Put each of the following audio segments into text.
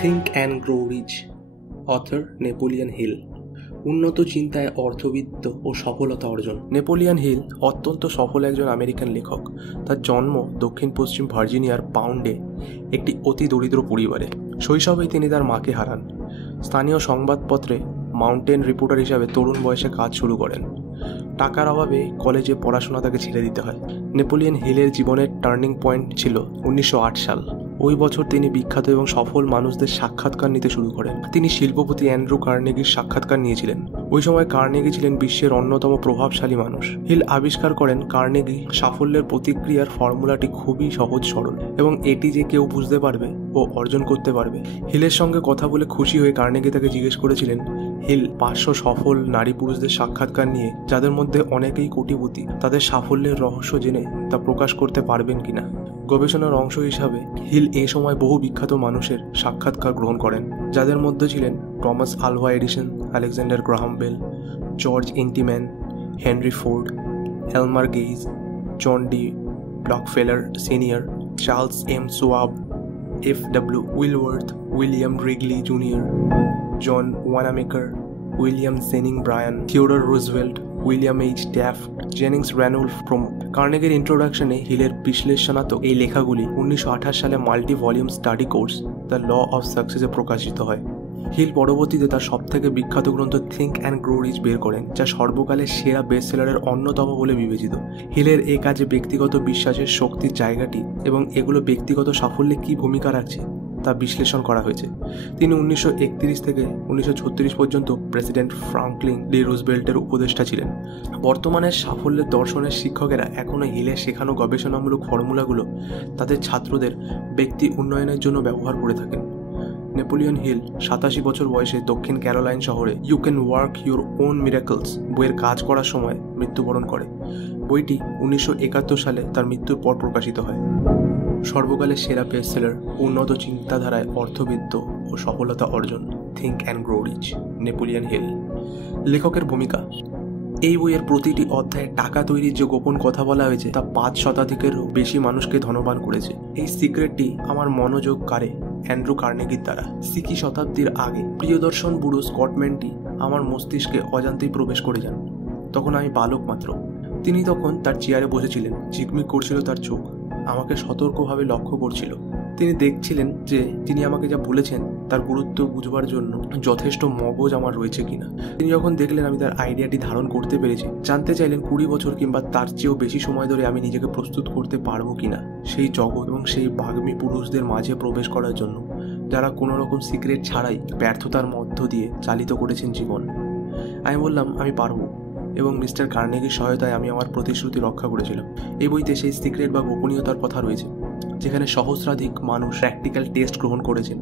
Think and grow rich, author Napoleon Hill. উন্নত চিন্তায় অর্থবিত্ত ও সফলতা অর্জন। নেপোলিয়ন হিল অত্যন্ত সফল একজন আমেরিকান লেখক। তার জন্ম দক্ষিণ পশ্চিম ভার্জিনিয়ার পাউন্ডে একটি অতি দরিদ্র পরিবারে। শৈশবেই তিনি তার মাকে হারান। স্থানীয় সংবাদপত্রে মাউন্টেন রিপোর্টার হিসাবে তরুণ বয়সে কাজ শুরু করেন। টাকার অভাবে কলেজে পড়াশোনা তাকে ছেড়ে দিতে হয়। নেপোলিয়ন হিলের জীবনের টার্নিং পয়েন্ট ছিল 1908 সাল। ওই বছর তিনি বিখ্যাত এবং সফল মানুষদের সাক্ষাৎকার নিতে শুরু করেন। তিনি শিল্পপতি অ্যান্ড্রু কার্নেগির সাক্ষাৎকার নিয়েছিলেন। ওই সময় কার্নেগি ছিলেন বিশ্বের অন্যতম প্রভাবশালী মানুষ। হিল আবিষ্কার করেন কার্নেগি সাফল্যের প্রতিক্রিয়ার ফর্মুলাটি খুবই সহজ সরল এবং এটি যে কেউ বুঝতে পারবে ও অর্জন করতে পারবে। হিলের সঙ্গে কথা বলে খুশি হয়ে কার্নেগি তাকে জিজ্ঞেস করেছিলেন, হিল 500 সফল নারী পুরুষদের সাক্ষাৎকার নিয়ে, যাদের মধ্যে অনেকেই কোটিপতি, তাদের সাফল্যের রহস্য জেনে তা প্রকাশ করতে পারবেন কিনা। গবেষণার অংশ হিসাবে হিল এই সময় বহু বিখ্যাত মানুষের সাক্ষাৎকার গ্রহণ করেন, যাদের মধ্যে ছিলেন Thomas Alva Edison, Alexander Graham Bell, George Eastman, Henry Ford, Elmer Gates, John D Rockefeller senior, Charles M Schwab, F W. Woolworth, William Wrigley junior, John Wanamaker, William Jennings Bryan, Theodore Roosevelt, William H Taft, Jennings Randolph প্রমুখ। কার্নেগির ইন্ট্রোডাকশনে হিলের বিশ্লেষণাত্মক এই লেখাগুলি 1928 সালে multi volume study course the law of সাকসেসে প্রকাশিত হয়। হিল পরবর্তীতে তার সবথেকে বিখ্যাত গ্রন্থ থিঙ্ক অ্যান্ড গ্রো রিচ বের করেন, যা সর্বকালের সেরা বেস্টসেলারের অন্যতম বলে বিবেচিত। হিলের এই কাজে ব্যক্তিগত বিশ্বাসের শক্তির জায়গাটি এবং এগুলো ব্যক্তিগত সাফল্যে কী ভূমিকা রাখছে তা বিশ্লেষণ করা হয়েছে। তিনি 1931 থেকে 1936 পর্যন্ত প্রেসিডেন্ট ফ্রাঙ্কলিন ডি রুজভেল্টের উপদেষ্টা ছিলেন। বর্তমানে সাফল্যের দর্শনের শিক্ষকেরা এখনও হিলের শেখানো গবেষণামূলক ফর্মুলাগুলো তাদের ছাত্রদের ব্যক্তি উন্নয়নের জন্য ব্যবহার করে থাকেন। নেপোলিয়ন হিল 87 বছর বয়সে দক্ষিণ ক্যারোলাইন শহরে you can work your own miracles বইয়ের কাজ করার সময় মৃত্যুবরণ করে। বইটি 1971 সালে তার মৃত্যুর পর প্রকাশিত হয়। সর্বকালের সেরা বেস্টসেলার, উন্নত চিন্তাধারায় অর্থবিত্ত ও সফলতা অর্জন, think and grow rich, Napoleon Hill. লেখকের ভূমিকা। এই বইয়ের প্রতিটি অধ্যায়ে টাকা তৈরির যে গোপন কথা বলা হয়েছে তা 5 শতাধিকেরও বেশি মানুষকে ধনবান করেছে। এই সিক্রেটটি আমার মনোযোগ কাড়ে অ্যান্ড্রু কার্নেগির দ্বারা। সিকি শতাব্দীর আগে প্রিয়দর্শন বুড়ো স্কটম্যানটি আমার মস্তিষ্কে অজান্তেই প্রবেশ করে যান। তখন আমি বালক মাত্র। তিনি তখন তার চেয়ারে বসেছিলেন, ঝিকমিক করছিল তার চোখ, আমাকে সতর্কভাবে লক্ষ্য করছিল। তিনি দেখছিলেন যে তিনি আমাকে যা বলেছেন তার গুরুত্ব বুঝবার জন্য যথেষ্ট মগজ আমার রয়েছে কিনা। তিনি যখন দেখলেন আমি তার আইডিয়াটি ধারণ করতে পেরেছি, জানতে চাইলেন 20 বছর কিংবা তার চেয়েও বেশি সময় ধরে আমি নিজেকে প্রস্তুত করতে পারবো কিনা সেই জগৎ এবং সেই বাগ্মী পুরুষদের মাঝে প্রবেশ করার জন্য, যারা কোনো রকম সিক্রেট ছাড়াই ব্যর্থতার মধ্য দিয়ে চালিত করেছেন জীবন। আমি বললাম আমি পারবো, এবং মিস্টার কার্নেগির সহায়তায় আমি আমার প্রতিশ্রুতি রক্ষা করেছিলাম। এই বইতে সেই সিক্রেট বা গোপনীয়তার কথা রয়েছে, যেখানে সহস্রাধিক মানুষ প্র্যাকটিক্যাল টেস্ট গ্রহণ করেছেন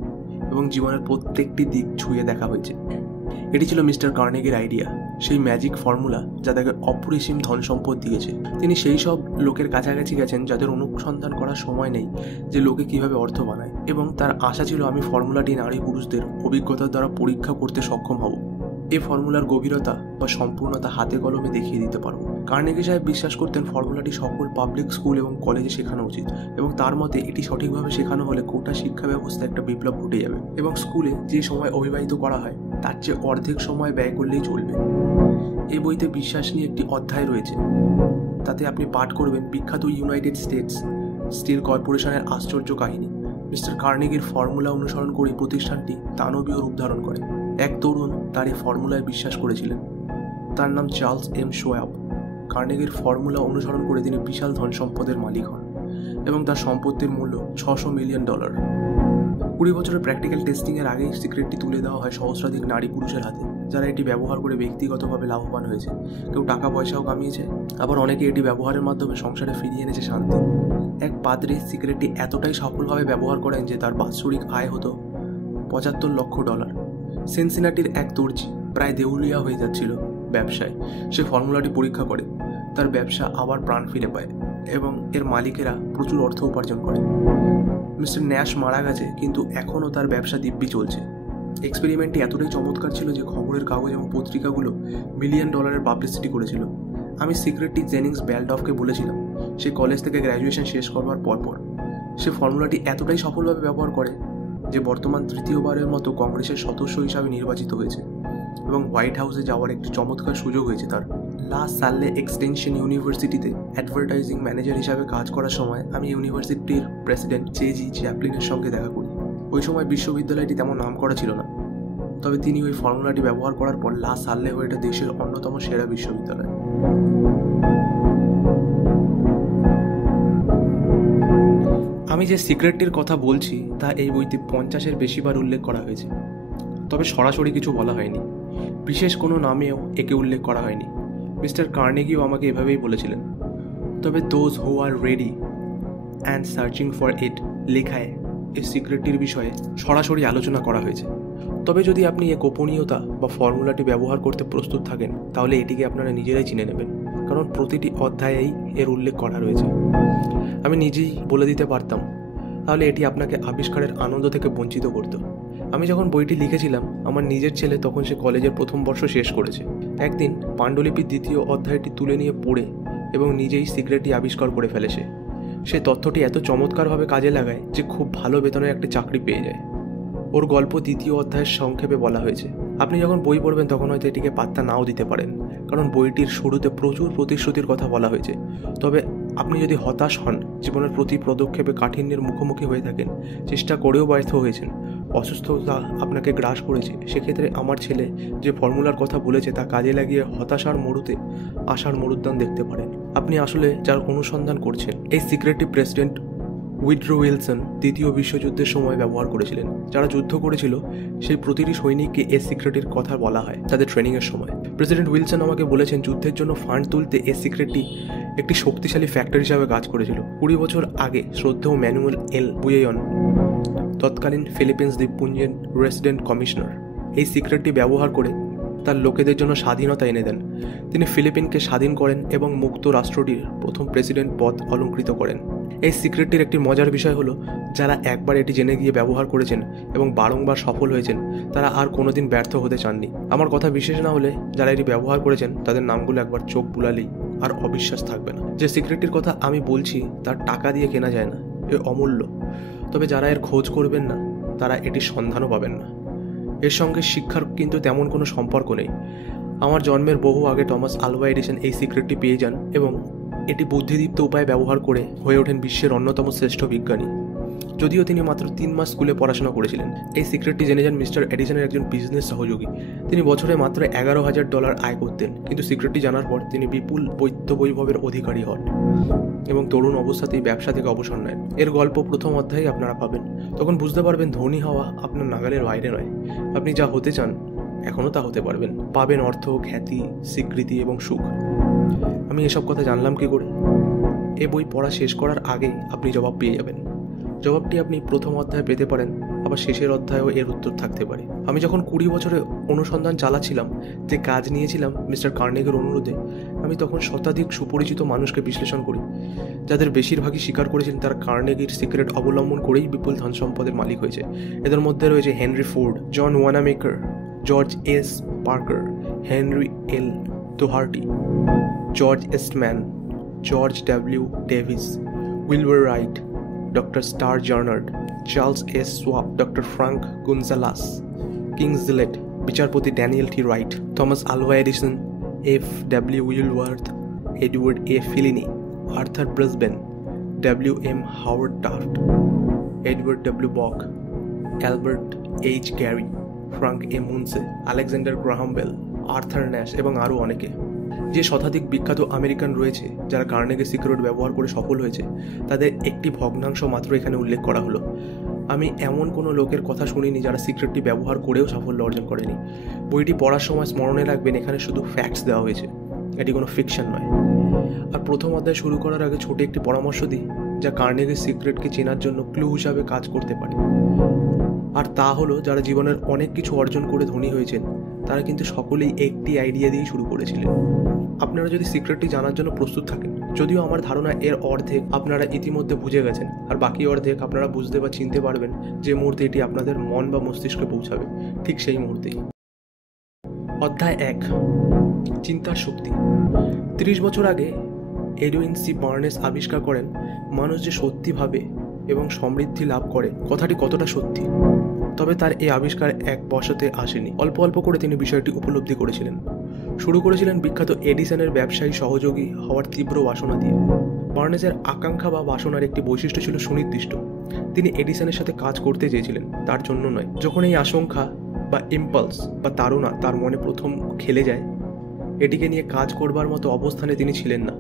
এবং জীবনের প্রত্যেকটি দিক ছুঁয়ে দেখা হয়েছে। এটি ছিল মিস্টার কার্নেগির আইডিয়া, সেই ম্যাজিক ফর্মুলা যা তাকে অপরিসীম ধন সম্পদ দিয়েছে। তিনি সেই সব লোকের কাছাকাছি গেছেন যাদের অনুসন্ধান করার সময় নেই যে লোকে কিভাবে অর্থ বানায়, এবং তার আশা ছিল আমি ফর্মুলাটি নারী পুরুষদের অভিজ্ঞতার দ্বারা পরীক্ষা করতে সক্ষম হব। এই ফর্মুলার গভীরতা বা সম্পূর্ণতা হাতে কলমে দেখিয়ে দিতে পারব। কার্নেগি সাহেব বিশ্বাস করতেন ফর্মুলাটি সকল পাবলিক স্কুল এবং কলেজে শেখানো উচিত, এবং তার মতে এটি সঠিকভাবে শেখানো হলে গোটা শিক্ষা ব্যবস্থা একটা বিপ্লব ঘটে যাবে, এবং স্কুলে যে সময় অতিবাহিত করা হয় তার চেয়ে অর্ধেক সময় ব্যয় করলেই চলবে। এই বইতে বিশ্বাস নিয়ে একটি অধ্যায় রয়েছে, তাতে আপনি পাঠ করবেন বিখ্যাত ইউনাইটেড স্টেটস স্টিল কর্পোরেশনের আশ্চর্য কাহিনী। মিস্টার কার্নেগির ফর্মুলা অনুসরণ করে প্রতিষ্ঠানটি দানবীয় রূপ ধারণ করে। এক তরুণ তার এই ফর্মুলায় বিশ্বাস করেছিলেন, তার নাম চার্লস এম সোয়াব। কার্নেগির ফর্মুলা অনুসরণ করে তিনি বিশাল ধন সম্পদের মালিক হন এবং তার সম্পত্তির মূল্য $600 মিলিয়ন। 20 বছরের প্র্যাকটিক্যাল টেস্টিংয়ের আগেই সিক্রেটটি তুলে দেওয়া হয় সহস্রাধিক নারী পুরুষের হাতে, যারা এটি ব্যবহার করে ব্যক্তিগতভাবে লাভবান হয়েছে। কেউ টাকা পয়সাও কামিয়েছে, আবার অনেকে এটি ব্যবহারের মাধ্যমে সংসারে ফিরিয়ে এনেছে শান্তি। এক পাদ্রী সিক্রেটটি এতটাই সফলভাবে ব্যবহার করেন যে তার বাৎসরিক আয় হতো $75 লক্ষ। সিনসিনাটির এক দর্জি প্রায় দেউলিয়া হয়ে যাচ্ছিল ব্যবসায়। সে ফর্মুলাটি পরীক্ষা করে, তার ব্যবসা আবার প্রাণ ফিরে পায় এবং এর মালিকেরা প্রচুর অর্থ উপার্জন করে। মিস্টার ন্যাশ মারা গেছে, কিন্তু এখনও তার ব্যবসা দিব্যি চলছে। এক্সপেরিমেন্টটি এতটাই চমৎকার ছিল যে খবরের কাগজ এবং পত্রিকাগুলো $1 মিলিয়ন পাবলিসিটি করেছিল। আমি সিক্রেটটি জেনিংস ব্যালডফকে বলেছিলাম সে কলেজ থেকে গ্র্যাজুয়েশন শেষ করবার পরপর সে ফর্মুলাটি এতটাই সফলভাবে ব্যবহার করে যে বর্তমান তৃতীয়বারের মতো কংগ্রেসের সদস্য হিসাবে নির্বাচিত হয়েছে এবং হোয়াইট হাউসে যাওয়ার একটি চমৎকার সুযোগ হয়েছে তার। লা সাল্লে এক্সটেনশন ইউনিভার্সিটিতে অ্যাডভার্টাইজিং ম্যানেজার হিসাবে কাজ করার সময় আমি ইউনিভার্সিটির প্রেসিডেন্ট জে.জি. চ্যাপলিনের সঙ্গে দেখা করি। ওই সময় বিশ্ববিদ্যালয়টি তেমন নাম করা ছিল না, তবে তিনি ওই ফর্মুলাটি ব্যবহার করার পর লা সাল্লে হয়ে এটা দেশের অন্যতম সেরা বিশ্ববিদ্যালয়। আমি যে সিক্রেটটির কথা বলছি তা এই বইতে 50-এর বেশিবার উল্লেখ করা হয়েছে, তবে সরাসরি কিছু বলা হয়নি। বিশেষ কোনো নামেও একে উল্লেখ করা হয়নি। মিস্টার কার্নেগিও আমাকে এভাবেই বলেছিলেন। তবে those who are ready and searching for it লেখায় এই সিক্রেটটির বিষয়ে সরাসরি আলোচনা করা হয়েছে। তবে যদি আপনি এ গোপনীয়তা বা ফর্মুলাটি ব্যবহার করতে প্রস্তুত থাকেন তাহলে এটিকে আপনারা নিজেরাই চিনে নেবেন, কারণ প্রতিটি অধ্যায়েই এর উল্লেখ করা রয়েছে। আমি নিজেই বলে দিতে পারতাম, তাহলে এটি আপনাকে আবিষ্কারের আনন্দ থেকে বঞ্চিত করত। আমি যখন বইটি লিখেছিলাম আমার নিজের ছেলে তখন সে কলেজের প্রথম বর্ষ শেষ করেছে। একদিন পাণ্ডুলিপির দ্বিতীয় অধ্যায়টি তুলে নিয়ে পড়ে এবং নিজেই সিক্রেটটি আবিষ্কার করে ফেলেছে। সে তথ্যটি এত চমৎকারভাবে কাজে লাগায় যে খুব ভালো বেতনের একটি চাকরি পেয়ে যায়। ওর গল্প দ্বিতীয় অধ্যায়ের সংক্ষেপে বলা হয়েছে। আপনি যখন বই পড়বেন তখন হয়তো এটিকে পাত্তা নাও দিতে পারেন, কারণ বইটির শুরুতে প্রচুর প্রতিশ্রুতির কথা বলা হয়েছে। তবে আপনি যদি হতাশ হন, জীবনের প্রতি পদক্ষেপে কাঠিন্যের মুখোমুখি হয়ে থাকেন, চেষ্টা করেও ব্যর্থ হয়েছেন, অসুস্থতা আপনাকে গ্রাস করেছে, সেক্ষেত্রে আমার ছেলে যে ফর্মুলার কথা বলেছে তা কাজে লাগিয়ে হতাশার মরুতে আশার মরুদ্যান দেখতে পারেন। আপনি আসলে যার অনুসন্ধান করছেন। এই সিক্রেটটি প্রেসিডেন্ট উইড্রো উইলসন দ্বিতীয় বিশ্বযুদ্ধের সময় ব্যবহার করেছিলেন। যারা যুদ্ধ করেছিল সেই প্রতিটি সৈনিককে এই সিক্রেটের কথা বলা হয় তাদের ট্রেনিংয়ের সময়। প্রেসিডেন্ট উইলসন আমাকে বলেছেন যুদ্ধের জন্য ফান্ড তুলতে এই সিক্রেটটি একটি শক্তিশালী ফ্যাক্টর হিসাবে কাজ করেছিল। 20 বছর আগে শ্রদ্ধেয় ম্যানুয়েল এল বুয়েয়ন, তৎকালীন ফিলিপিন্স দ্বীপপুঞ্জের রেসিডেন্ট কমিশনার, এই সিক্রেটটি ব্যবহার করে তার লোকেদের জন্য স্বাধীনতা এনে দেন। তিনি ফিলিপিনকে স্বাধীন করেন এবং মুক্ত রাষ্ট্রটির প্রথম প্রেসিডেন্ট পদ অলঙ্কৃত করেন। এই সিক্রেটটির একটি মজার বিষয় হলো যারা একবার এটি জেনে গিয়ে ব্যবহার করেছেন এবং বারংবার সফল হয়েছেন তারা আর কোনোদিন ব্যর্থ হতে চাননি। আমার কথা বিশেষ না হলে যারা এটি ব্যবহার করেছেন তাদের নামগুলো একবার চোখ বুলালেই আর অবিশ্বাস থাকবে না। যে সিক্রেটটির কথা আমি বলছি তার টাকা দিয়ে কেনা যায় না, এ অমূল্য। তবে যারা এর খোঁজ করবেন না তারা এটির সন্ধানও পাবেন না। এর সঙ্গে শিক্ষার কিন্তু তেমন কোনো সম্পর্ক নেই। আমার জন্মের বহু আগে টমাস আলভা এডিসন এই সিক্রেটটি পেয়ে যান এবং এটি বুদ্ধিদীপ্ত উপায়ে ব্যবহার করে হয়ে ওঠেন বিশ্বের অন্যতম শ্রেষ্ঠ বিজ্ঞানী। যদিও তিনি মাত্র 3 মাস স্কুলে পড়াশোনা করেছিলেন। এই সিক্রেটটি জেনে যান মিস্টার এডিসনের একজন বিজনেস সহযোগী। তিনি বছরে মাত্র $11,000 আয় করতেন, কিন্তু সিক্রেটটি জানার পর তিনি বিপুল বৈদ্য বৈভবের অধিকারী হন এবং তরুণ অবস্থাতেই ব্যবসা থেকে অবসর নেন। এর গল্প প্রথম অধ্যায়ে আপনারা পাবেন। তখন বুঝতে পারবেন ধনী হওয়া আপনার নাগালের বাইরে নয়। আপনি যা হতে চান এখনও তা হতে পারবেন। পাবেন অর্থ, খ্যাতি, স্বীকৃতি এবং সুখ। আমি এসব কথা জানলাম কি করে? এ বই পড়া শেষ করার আগেই আপনি জবাব পেয়ে যাবেন। জবাবটি আপনি প্রথম অধ্যায়ে পেতে পারেন, আবার শেষের অধ্যায়েও এর উত্তর থাকতে পারে। আমি যখন 20 বছরে অনুসন্ধান চালাচ্ছিলাম, যে কাজ নিয়েছিলাম মিস্টার কার্নেগির অনুরোধে, আমি তখন শতাধিক সুপরিচিত মানুষকে বিশ্লেষণ করি, যাদের বেশিরভাগই স্বীকার করেছিলেন তারা কার্নেগির সিক্রেট অবলম্বন করেই বিপুল ধন সম্পদের মালিক হয়েছে। এদের মধ্যে রয়েছে Henry Ford, John Wanamaker, George S Parker, Henry L Doherty, George Eastman, George W Davis, Wilbur Wright, doctor Starr জার্নার্ড, Charles S Schwab, doctor Frank Gunsaulus, King Gillette, বিচারপতি Daniel T Wright, Thomas Alva Edison, F W Woolworth, Edward A Filene, Arthur Brisbane, W M Howard Taft, Edward W Bok, Albert H Gary, Frank A Munsey, Alexander Graham Bell, Arthur Nash এবং আরও অনেকে। যে শতাধিক বিখ্যাত American রয়েছে যারা Carnegie secret ব্যবহার করে সফল হয়েছে, তাদের একটি ভগ্নাংশ মাত্র এখানে উল্লেখ করা হলো। আমি এমন কোনো লোকের কথা শুনিনি যারা সিক্রেটটি ব্যবহার করেও সাফল্য অর্জন করেনি। বইটি পড়ার সময় স্মরণে রাখবেন এখানে শুধু ফ্যাক্টস দেওয়া হয়েছে, এটি কোনো ফিকশন নয়। আর প্রথম অধ্যায় শুরু করার আগে ছোট একটি পরামর্শ দিই যা কার্নেগি সিক্রেটকে চেনার জন্য ক্লু হিসাবে কাজ করতে পারে। আর তা হলো যারা জীবনের অনেক কিছু অর্জন করে ধনী হয়েছেন তারা কিন্তু সকলেই একটি আইডিয়া দিয়েই শুরু করেছিলেন। আপনারা যদি সিক্রেটটি জানার জন্য প্রস্তুত থাকেন, যদিও আমার ধারণা এর অর্ধেক আপনারা ইতিমধ্যে বুঝে গেছেন, আর বাকি অর্ধেক আপনারা বুঝতে বা চিনতে পারবেন যে মুহূর্তে এটি আপনাদের মন বা মস্তিষ্কে পৌঁছাবে, ঠিক সেই মুহূর্তেই। অধ্যায় 1, চিন্তার শক্তি। 30 বছর আগে এডুইন সি বার্নেস আবিষ্কার করেন মানুষ যে সত্যি ভাবে এবং সমৃদ্ধি লাভ করে কথাটি কতটা সত্যি। তবে তার এই আবিষ্কার এক বছরে আসেনি। অল্প অল্প করে তিনি বিষয়টি উপলব্ধি করেছিলেন। শুরু করেছিলেন বিখ্যাত এডিসনের ব্যবসায়ী সহযোগী হওয়ার তীব্র বাসনা দিয়ে। বার্নেসের আকাঙ্ক্ষা বা বাসনার একটি বৈশিষ্ট্য ছিল সুনির্দিষ্ট। তিনি এডিসনের সাথে কাজ করতে চেয়েছিলেন, তার জন্য নয়। যখন এই আশঙ্কা বা ইম্পালস বা তাড়না তার মনে প্রথম খেলে যায়, এটিকে নিয়ে কাজ করবার মতো অবস্থানে তিনি ছিলেন না।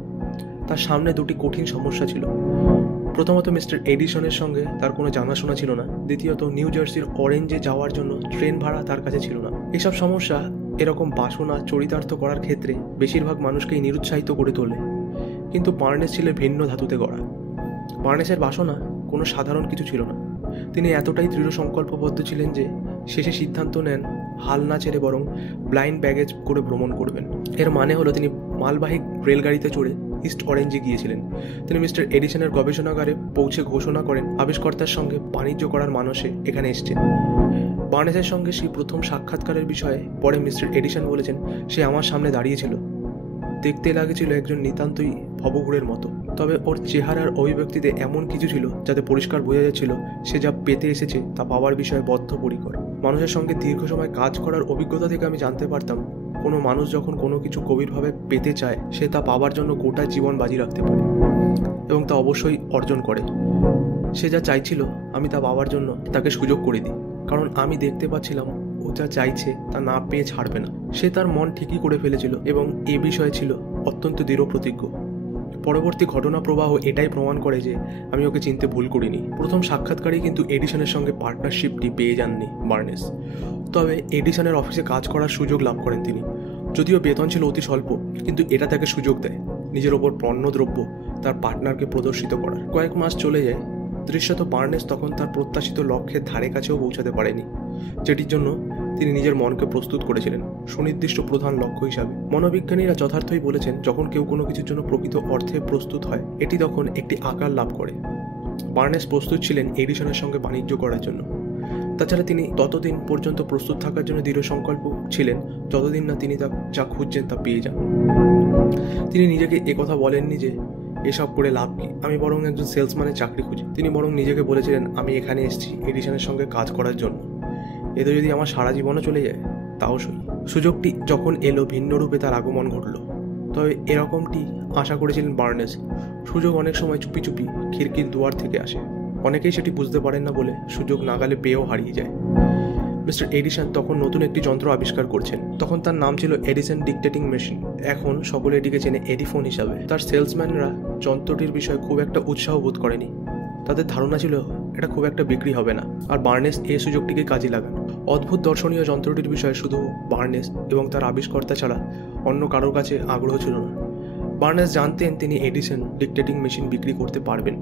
তার সামনে দুটি কঠিন সমস্যা ছিল। প্রথমত, মিস্টার এডিসনের সঙ্গে তার কোনো জানাশোনা ছিল না। দ্বিতীয়ত, নিউ জার্সির অরেঞ্জে যাওয়ার জন্য ট্রেন ভাড়া তার কাছে ছিল না। এসব সমস্যা এরকম বাসনা চরিতার্থ করার ক্ষেত্রে বেশিরভাগ মানুষকেই নিরুৎসাহিত করে তোলে। কিন্তু বার্নেস ছিলেন ভিন্ন ধাতুতে গড়া। বার্নেসের বাসনা কোনো সাধারণ কিছু ছিল না। তিনি এতটাই দৃঢ় সংকল্পবদ্ধ ছিলেন যে শেষে সিদ্ধান্ত নেন হাল না ছেড়ে বরং ব্লাইন্ড ব্যাগেজ করে ভ্রমণ করবেন। এর মানে হলো তিনি মালবাহী রেলগাড়িতে চড়ে ইস্ট অরেঞ্জে গিয়েছিলেন। তিনি মিস্টার এডিসনের গবেষণাগারে পৌঁছে ঘোষণা করেন আবিষ্কর্তার সঙ্গে বাণিজ্য করার মানসে এখানে এসছেন। বার্নেসের সঙ্গে সেই প্রথম সাক্ষাৎকারের বিষয়ে পরে মিস্টার এডিসন বলেছেন, সে আমার সামনে দাঁড়িয়েছিল। দেখতে লাগেছিল একজন নিতান্তই ভবঘুরের মতো, তবে ওর চেহারার অভিব্যক্তিতে এমন কিছু ছিল যাতে পরিষ্কার বোঝা যাচ্ছিল সে যা পেতে এসেছে তা পাওয়ার বিষয়ে বদ্ধপরিকর। মানুষের সঙ্গে দীর্ঘ সময় কাজ করার অভিজ্ঞতা থেকে আমি জানতে পারতাম, কোনো মানুষ যখন কোনো কিছু গভীরভাবে পেতে চায় সে তা পাওয়ার জন্য গোটা জীবন বাজি রাখতে পারে এবং তা অবশ্যই অর্জন করে। সে যা চাইছিল আমি তা পাওয়ার জন্য তাকে সুযোগ করে দিই, কারণ আমি দেখতে পাচ্ছিলাম ও যা চাইছে তা না পেয়ে ছাড়বে না। সে তার মন ঠিকই করে ফেলেছিল এবং এ বিষয়ে ছিল অত্যন্ত দৃঢ় প্রতিজ্ঞ। পরবর্তী ঘটনা প্রবাহ এটাই প্রমাণ করে যে আমি ওকে চিনতে ভুল করিনি। প্রথম সাক্ষাৎকারেই কিন্তু এডিসনের সঙ্গে পার্টনারশিপটি পেয়ে যাননি বার্নেস, তবে এডিসনের অফিসে কাজ করার সুযোগ লাভ করেন তিনি। যদিও বেতন ছিল অতি স্বল্প, কিন্তু এটা তাকে সুযোগ দেয় নিজের ওপর পণ্যদ্রব্য তার পার্টনারকে প্রদর্শিত করার। কয়েক মাস চলে যায়। দৃশ্যত বার্নেস তখন তার প্রত্যাশিত লক্ষ্যের ধারে কাছেও পৌঁছাতে পারেনি, যেটির জন্য তিনি নিজের মনকে প্রস্তুত করেছিলেন সুনির্দিষ্ট প্রধান লক্ষ্য হিসাবে। মনোবিজ্ঞানীরা যথার্থই বলেছেন, যখন কেউ কোনো কিছুর জন্য প্রকৃত অর্থে প্রস্তুত হয় এটি তখন একটি আকার লাভ করে। বার্নেস প্রস্তুত ছিলেন এডিসনের সঙ্গে বাণিজ্য করার জন্য। তাছাড়া তিনি ততদিন পর্যন্ত প্রস্তুত থাকার জন্য দৃঢ় সংকল্প ছিলেন যতদিন না তিনি যা খুঁজছেন তা পেয়ে যান। তিনি নিজেকে একথা বলেননি যে এসব করে লাভ কি, আমি বরং একজন সেলসম্যানের চাকরি খুঁজি। তিনি বরং নিজেকে বলেছিলেন, আমি এখানে এসেছি এডিসনের সঙ্গে কাজ করার জন্য। এতে যদি আমার সারা জীবনও চলে যায় তাও সই। সুযোগটি যখন এলো ভিন্ন রূপে তার আগমন ঘটল। তবে এরকমটি আশা করেছিলেন বার্নেস। সুযোগ অনেক সময় চুপি চুপি খিড়কির দুয়ার থেকে আসে। অনেকেই সেটি বুঝতে পারেন না বলে সুযোগ নাগালে পেয়েও হারিয়ে যায়। মিস্টার এডিসন তখন নতুন একটি যন্ত্র আবিষ্কার করছেন। তখন তার নাম ছিল এডিসন ডিকটেটিং মেশিন। এখন সকলে এটিকে চেনে এডিফোন হিসাবে। তার সেলসম্যানরা যন্ত্রটির বিষয়ে খুব একটা উৎসাহ বোধ করেনি। তাদের ধারণা ছিল এটা খুব একটা বিক্রি হবে না, আর বার্নেস এই সুযোগটিকে কাজে লাগান। অদ্ভুত দর্শনীয় যন্ত্রটির বিষয়ে শুধু বার্নেস এবং তার আবিষ্কর্তা ছাড়া অন্য কারোর কাছে আগ্রহ ছিল না। বার্নেস জানতেন তিনি এডিসন ডিকটেটিং মেশিন বিক্রি করতে পারবেন।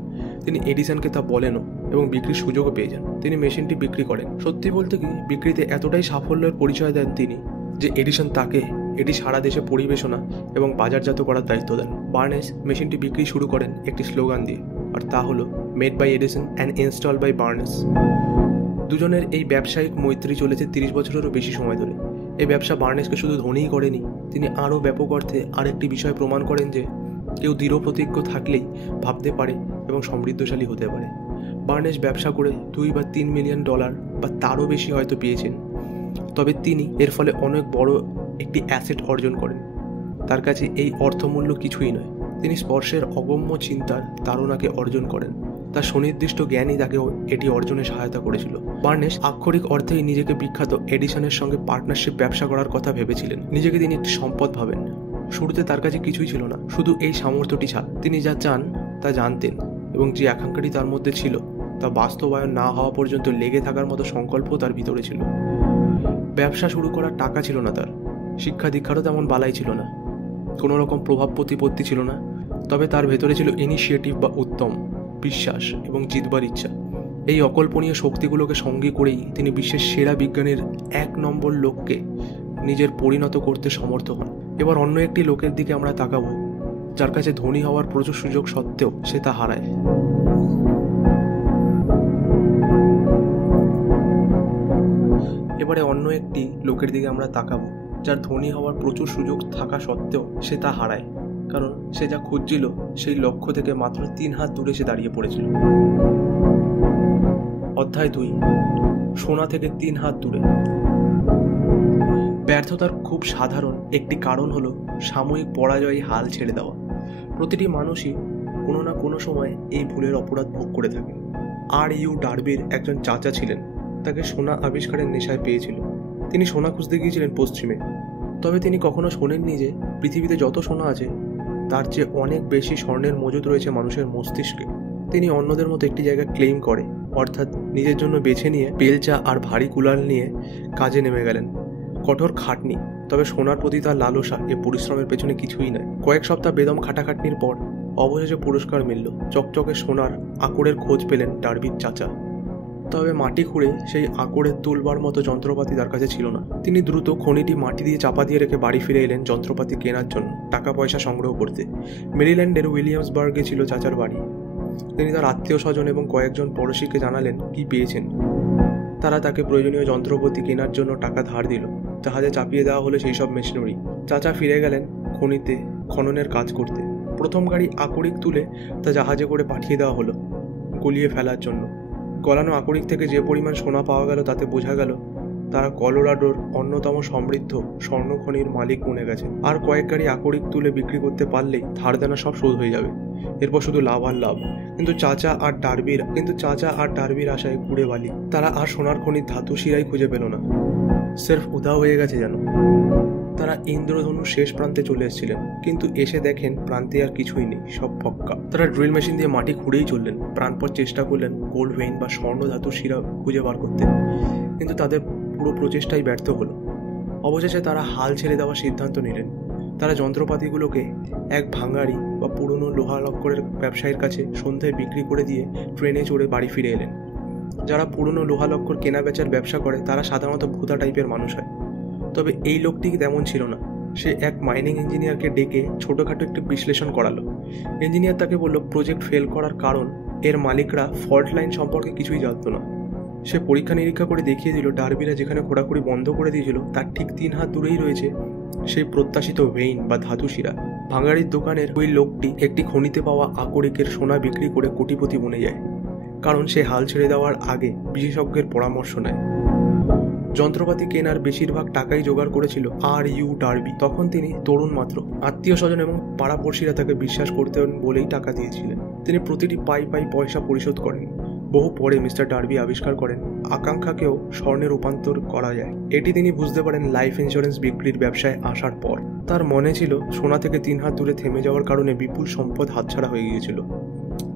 তিনি এডিসনকে তা বলেনও এবং বিক্রির সুযোগও পেয়ে যান। তিনি মেশিনটি বিক্রি করেন। সত্যি বলতে কি, বিক্রিতে এতটাই সাফল্যের পরিচয় দেন তিনি যে এডিসন তাকে এটি সারা দেশে পরিবেশনা এবং বাজারজাত করার দায়িত্ব দেন। বার্নেস মেশিনটি বিক্রি শুরু করেন একটি স্লোগান দিয়ে, আর তা হলো made by Edison and install by Barnes. দুজনের এই ব্যবসায়িক মৈত্রী চলেছে 30 বছরেরও বেশি সময় ধরে। এই ব্যবসা বার্নেসকে শুধু ধনীই করেনি, তিনি আরও ব্যাপক অর্থে আরেকটি বিষয় প্রমাণ করেন যে কেউ দৃঢ় প্রতিজ্ঞ থাকলেই ভাবতে পারে এবং সমৃদ্ধশালী হতে পারে। বার্নেস ব্যবসা করে $2 বা $3 মিলিয়ন বা তারও বেশি হয়তো পেয়েছেন, তবে তিনি এর ফলে অনেক বড় একটি অ্যাসেট অর্জন করেন। তার কাছে এই অর্থমূল্য কিছুই নয়। তিনি স্পর্শের অগম্য চিন্তার তাড়নাকে অর্জন করেন। তার সুনির্দিষ্ট জ্ঞানই তাকে এটি অর্জনে সহায়তা করেছিল। বার্নেস আক্ষরিক অর্থেই নিজেকে বিখ্যাত এডিসনের সঙ্গে পার্টনারশিপ ব্যবসা করার কথা ভেবেছিলেন। নিজেকে তিনি একটি সম্পদ ভাবেন। শুরুতে তার কাছে কিছুই ছিল না, শুধু এই সামর্থ্যটি ছাড়া। তিনি যা চান তা জানতেন এবং যে আকাঙ্ক্ষাটি তার মধ্যে ছিল তা বাস্তবায়ন না হওয়া পর্যন্ত লেগে থাকার মতো সংকল্প তার ভিতরে ছিল। ব্যবসা শুরু করার টাকা ছিল না তার, শিক্ষা দীক্ষারও তেমন বালাই ছিল না, কোনো রকম প্রভাব প্রতিপত্তি ছিল না। তবে তার ভেতরে ছিল ইনিশিয়েটিভ বা উদ্যম, বিশ্বাস এবং জিতবার ইচ্ছা। এই অকল্পনীয় শক্তিগুলোকে সঙ্গী করেই তিনি বিশ্বের সেরা বিজ্ঞানীর 1 নম্বর লোককে নিজের পরিণত করতে সমর্থ হন। এবার অন্য একটি লোকের দিকে আমরা তাকাবো, যার কাছে ধনী হওয়ার প্রচুর সুযোগ সত্ত্বেও সে তা হারায়। এবারে অন্য একটি লোকের দিকে আমরা তাকাবো, যার ধনী হওয়ার প্রচুর সুযোগ থাকা সত্ত্বেও সে তা হারায়, কারণ সে যা খুঁজছিল সেই লক্ষ্য থেকে মাত্র 3 হাত দূরে সে দাঁড়িয়ে পড়েছিল। অধ্যায় 2, সোনা থেকে 3 হাত দূরে। ব্যর্থতার খুব সাধারণ একটি কারণ হলো সাময়িক পরাজয়ে হাল ছেড়ে দেওয়া। প্রতিটি মানুষই কোনো না কোনো সময় এই ভুলের অপরাধ ভোগ করে থাকে। আর.ইউ. ডার্বির একজন চাচা ছিলেন, তাকে সোনা আবিষ্কারের নেশায় পেয়েছিল। তিনি সোনা খুঁজতে গিয়েছিলেন পশ্চিমে, তবে তিনি কখনো শোনেননি যে পৃথিবীতে যত সোনা আছে তার চেয়ে অনেক বেশি স্বর্ণের মজুদ রয়েছে মানুষের মস্তিষ্কে। তিনি অন্যদের মতো একটি জায়গা ক্লেইম করে, অর্থাৎ নিজের জন্য বেছে নিয়ে বেলচা আর ভারী কুলাল নিয়ে কাজে নেমে গেলেন। কঠোর খাটনি, তবে সোনার প্রতি তার লালসা এ পরিশ্রমের পেছনে কিছুই নয়। কয়েক সপ্তাহ বেদম খাটাখাটনির পর অবশেষে পুরস্কার মিলল। চকচকে সোনার আকড়ের খোঁজ পেলেন ডার্বির চাচা। তবে মাটি খুঁড়ে সেই আকড়ের তুলবার মতো যন্ত্রপাতি তার কাছে ছিল না। তিনি দ্রুত খনিটি মাটি দিয়ে চাপা দিয়ে রেখে বাড়ি ফিরে এলেন যন্ত্রপাতি কেনার জন্য, টাকা পয়সা সংগ্রহ করতে। মেরিল্যান্ডের উইলিয়ামসবার্গে ছিল চাচার বাড়ি। তিনি তার আত্মীয় স্বজন এবং কয়েকজন পড়োশিকে জানালেন কি পেয়েছেন। তারা তাকে প্রয়োজনীয় যন্ত্রপাতি কেনার জন্য টাকা ধার দিল। জাহাজে চাপিয়ে দেওয়া হলো সেই সব মেশিনারি। চাচা ফিরে গেলেন খনিতে খননের কাজ করতে। প্রথম গাড়ি আকরিক তুলে তা জাহাজে করে পাঠিয়ে দেওয়া হলো গলিয়ে ফেলার জন্য। গলানো আকরিক থেকে যে পরিমাণ সোনা পাওয়া গেল তাতে বোঝা গেল তারা কলোরাডোর অন্যতম সমৃদ্ধ স্বর্ণখনির মালিক বনে গেছে। আর কয়েক গাড়ি আকরিক তুলে বিক্রি করতে পারলেই ধার দেনা সব শোধ হয়ে যাবে। এরপর শুধু লাভ আর লাভ। কিন্তু চাচা আর ডার্বির আশায় ঘুরে বালি। তারা আর সোনার খনির ধাতু শিরাই খুঁজে পেল না। সির্ফ উধাও হয়ে গেছে যেন। তারা ইন্দ্রধনুর শেষ প্রান্তে চলে এসেছিলেন, কিন্তু এসে দেখেন প্রান্তে আর কিছুই নেই, সব ফক্কা। তারা ড্রিল মেশিন দিয়ে মাটি খুঁড়েই চললেন, প্রাণপর চেষ্টা করলেন গোল্ড ভেইন বা স্বর্ণ ধাতুর শিরা খুঁজে বার করতে, কিন্তু তাদের পুরো প্রচেষ্টাই ব্যর্থ হলো। অবশেষে তারা হাল ছেড়ে দেওয়ার সিদ্ধান্ত নিলেন। তারা যন্ত্রপাতিগুলোকে এক ভাঙাড়ি বা পুরনো লোহা লক্করের ব্যবসায়ীর কাছে সন্ধ্যায় বিক্রি করে দিয়ে ট্রেনে চড়ে বাড়ি ফিরে এলেন। যারা পুরনো লোহা লক্কর কেনা বেচার ব্যবসা করে তারা সাধারণত ভূতা টাইপের মানুষ হয়, তবে এই লোকটি তেমন ছিল না। সে এক মাইনিং ইঞ্জিনিয়ারকে ডেকে ছোটোখাটো একটি বিশ্লেষণ করালো। ইঞ্জিনিয়ার তাকে বলল প্রজেক্ট ফেল করার কারণ এর মালিকরা ফল্ট লাইন সম্পর্কে কিছুই জানতো না। সে পরীক্ষা নিরীক্ষা করে দেখিয়ে দিল ডার্বিরা যেখানে খোঁড়াখুড়ি বন্ধ করে দিয়েছিল তার ঠিক 3 হাত দূরেই রয়েছে সেই প্রত্যাশিত ভেইন বা ধাতু শিরা। ভাঙাড়ির দোকানের ওই লোকটি একটি খনিতে পাওয়া আকরিকের সোনা বিক্রি করে কোটিপতি বনে যায়, কারণ সে হাল ছেড়ে দেওয়ার আগে বিশেষজ্ঞের পরামর্শ নেয়। যন্ত্রপাতি কেনার বেশিরভাগ টাকাই জোগাড় করেছিল আর.ইউ. ডার্বি। তখন তিনি তরুণ মাত্র। আত্মীয় স্বজন এবং পাড়াপড়শিরা তাকে বিশ্বাস করতেন বলেই টাকা দিয়েছিলেন। তিনি প্রতিটি পাই পয়সা পরিশোধ করেন। বহু পরে মিস্টার ডার্বি আবিষ্কার করেন আকাঙ্ক্ষাকেও স্বর্ণে রূপান্তর করা যায়। এটি তিনি বুঝতে পারেন লাইফ ইন্স্যুরেন্স বিক্রির ব্যবসায় আসার পর। তার মনে ছিল সোনা থেকে 3 হাত দূরে থেমে যাওয়ার কারণে বিপুল সম্পদ হাতছাড়া হয়ে গিয়েছিল।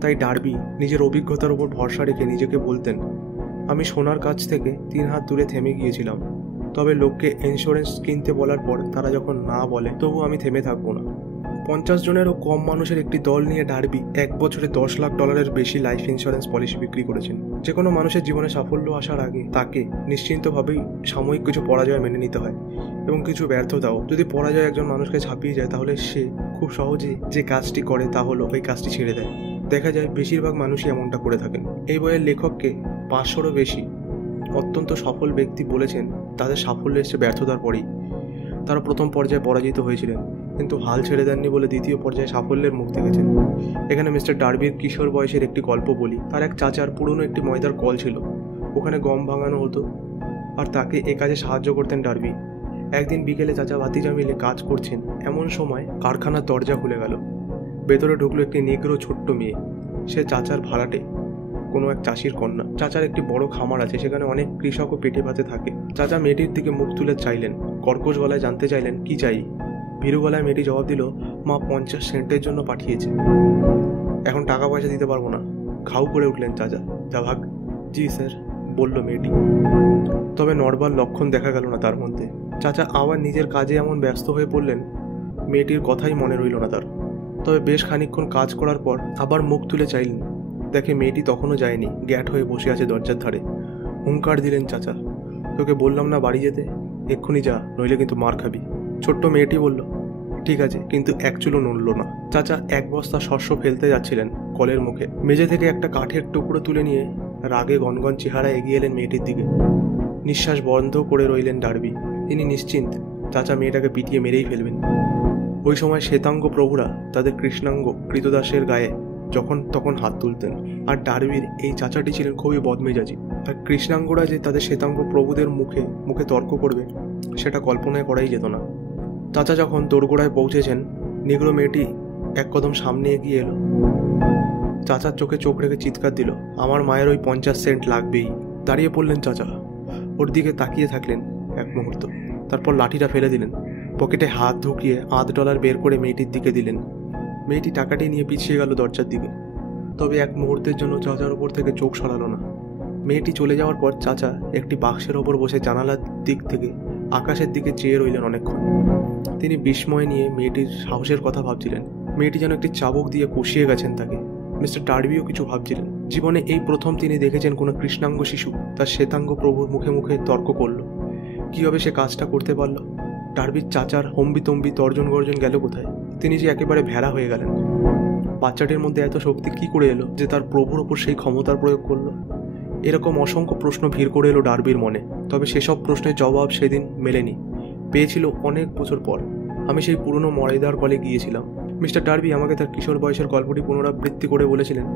তাই ডার্বি নিজের অভিজ্ঞতার উপর ভরসা রেখে নিজেকে বলতেন, আমি সোনার কাছ থেকে 3 হাত দূরে থেমে গিয়েছিলাম, তবে লোককে ইন্স্যুরেন্স কিনতে বলার পর তারা যখন না বলে তবু আমি থেমে থাকবো না। 50 জনেরও কম মানুষের একটি দল নিয়ে ডার্বি 1 বছরে $10 লাখ বেশি লাইফ ইন্স্যুরেন্স পলিসি বিক্রি করেছেন। যে কোনো মানুষের জীবনে সাফল্য আসার আগে তাকে নিশ্চিন্তভাবেই সাময়িক কিছু পরাজয় মেনে নিতে হয় এবং কিছু ব্যর্থতাও। যদি পরাজয় একজন মানুষকে ছাপিয়ে যায় তাহলে সে খুব সহজে যে কাজটি করে তা হলো ওই কাজটি ছেড়ে দেয়। দেখা যায় বেশিরভাগ মানুষই এমনটা করে থাকেন। এই বইয়ের লেখককে 500রও বেশি অত্যন্ত সফল ব্যক্তি বলেছেন তাদের সাফল্য এসেছে ব্যর্থতার পরেই। তারা প্রথম পর্যায়ে পরাজিত হয়েছিলেন, কিন্তু হাল ছেড়ে দেননি বলে দ্বিতীয় পর্যায়ে সাফল্যের মুখ দেখেছেন। এখানে মিস্টার ডার্বির কিশোর বয়সের একটি গল্প বলি। তার এক চাচার পুরনো একটি ময়দার কল ছিল, ওখানে গম ভাঙানো হতো আর তাকে এ কাজে সাহায্য করতেন ডার্বি। একদিন বিকেলে চাচা ভাতিজা মিলে কাজ করছেন, এমন সময় কারখানার দরজা খুলে গেল। ভেতরে ঢুকলো একটি নেগ্রো ছোট্ট মেয়ে। সে চাচার ভাড়াটে, কোনো এক চাষির কন্যা। চাচার একটি বড় খামার আছে, সেখানে অনেক কৃষকও পেটে ভাতে থাকে। চাচা মেয়েটির দিকে মুখ তুলে চাইলেন, কর্কশ গলায় জানতে চাইলেন কি চাই। ভীরু গলায় মেয়েটি জবাব দিল, মা 50 সেন্টের জন্য পাঠিয়েছে, এখন টাকা পয়সা দিতে পারবো না। ঘাউ করে উঠলেন চাচা। যা ভাগ। জি স্যার, বলল মেয়েটি। তবে নড়বার লক্ষণ দেখা গেল না তার মধ্যে। চাচা আবার নিজের কাজে এমন ব্যস্ত হয়ে পড়লেন মেয়েটির কথাই মনে রইল না তার। তবে বেশ খানিকক্ষণ কাজ করার পর আবার মুখ তুলে চাইলেন, দেখে মেয়েটি তখনও যায়নি, গ্যাট হয়ে বসে আছে দরজার ধারে। হুঙ্কার দিলেন, চাচা তোকে বললাম না বাড়ি যেতে, এক্ষুনি যা, নইলে কিন্তু মার খাবি। ছোট্ট মেয়েটি বলল, ঠিক আছে, কিন্তু এক চুলও নড়ল না। চাচা 1 বস্তা শস্য ফেলতে যাচ্ছিলেন কলের মুখে। মেঝে থেকে একটা কাঠের টুকরো তুলে নিয়ে রাগে গনগন চেহারা এগিয়ে এলেন মেয়েটির দিকে। নিঃশ্বাস বন্ধ করে রইলেন ডার্বি। তিনি নিশ্চিন্ত চাচা মেয়েটাকে পিটিয়ে মেরেই ফেলবেন। ওই সময় শ্বেতাঙ্গ প্রভুরা তাদের কৃষ্ণাঙ্গ কৃতদাসের গায়ে যখন তখন হাত তুলতেন। আর ডার্বির এই চাচাটি ছিলেন খুবই বদমেজাজি। আর কৃষ্ণাঙ্গরা যে তাদের শ্বেতাঙ্গ প্রভুদের মুখে মুখে তর্ক করবে সেটা কল্পনায় করাই যেত না। চাচা যখন দোরগোড়ায় পৌঁছেছেন, নিগ্রো মেয়েটি এক কদম সামনে এগিয়ে এলো। চাচার চোখে চোখ রেখে চিৎকার দিল, আমার মায়ের ওই 50 সেন্ট লাগবেই। দাঁড়িয়ে পড়লেন চাচা, ওর দিকে তাকিয়ে থাকলেন এক মুহূর্ত, তারপর লাঠিটা ফেলে দিলেন। পকেটে হাত ঢুকিয়ে $8 বের করে মেয়েটির দিকে দিলেন। মেয়েটি টাকাটি নিয়ে পিছিয়ে গেল দরজার দিকে। তবে এক মুহূর্তের জন্য চাচার ওপর থেকে চোখ সরালো না। মেয়েটি চলে যাওয়ার পর চাচা একটি বাক্সের ওপর বসে জানালার দিক থেকে আকাশের দিকে চেয়ে রইলেন অনেকক্ষণ। তিনি বিস্ময় নিয়ে মেয়েটির সাহসের কথা ভাবছিলেন। মেয়েটি যেন একটি চাবুক দিয়ে কষিয়ে গেছেন তাকে। মিস্টার ডার্বিও কিছু ভাবছিলেন। জীবনে এই প্রথম তিনি দেখেছেন কোনো কৃষ্ণাঙ্গ শিশু তার শ্বেতাঙ্গ প্রভুর মুখে মুখে তর্ক করল। কীভাবে সে কাজটা করতে পারল? ডার্বির চাচার হম্বিতম্বি তর্জন গর্জন গেল কোথায়? তিনি যে একেবারে ভেড়া হয়ে গেলেন। বাচ্চাটির মধ্যে এত শক্তি কি করে এলো যে তার প্রভুর ওপর সেই ক্ষমতার প্রয়োগ করলো? এরকম অসংখ্য প্রশ্ন ভিড় করে এলো ডার্বির মনে। তবে সেসব প্রশ্নের জবাব সেদিন মেলেনি, পেয়েছিল অনেক বছর পর। আমি সেই পুরনো মরাইদার কলে গিয়েছিলাম। মিস্টার ডার্বি আমাকে তার কিশোর বয়সের গল্পটি পুনরাবৃত্তি করে বলেছিলেন,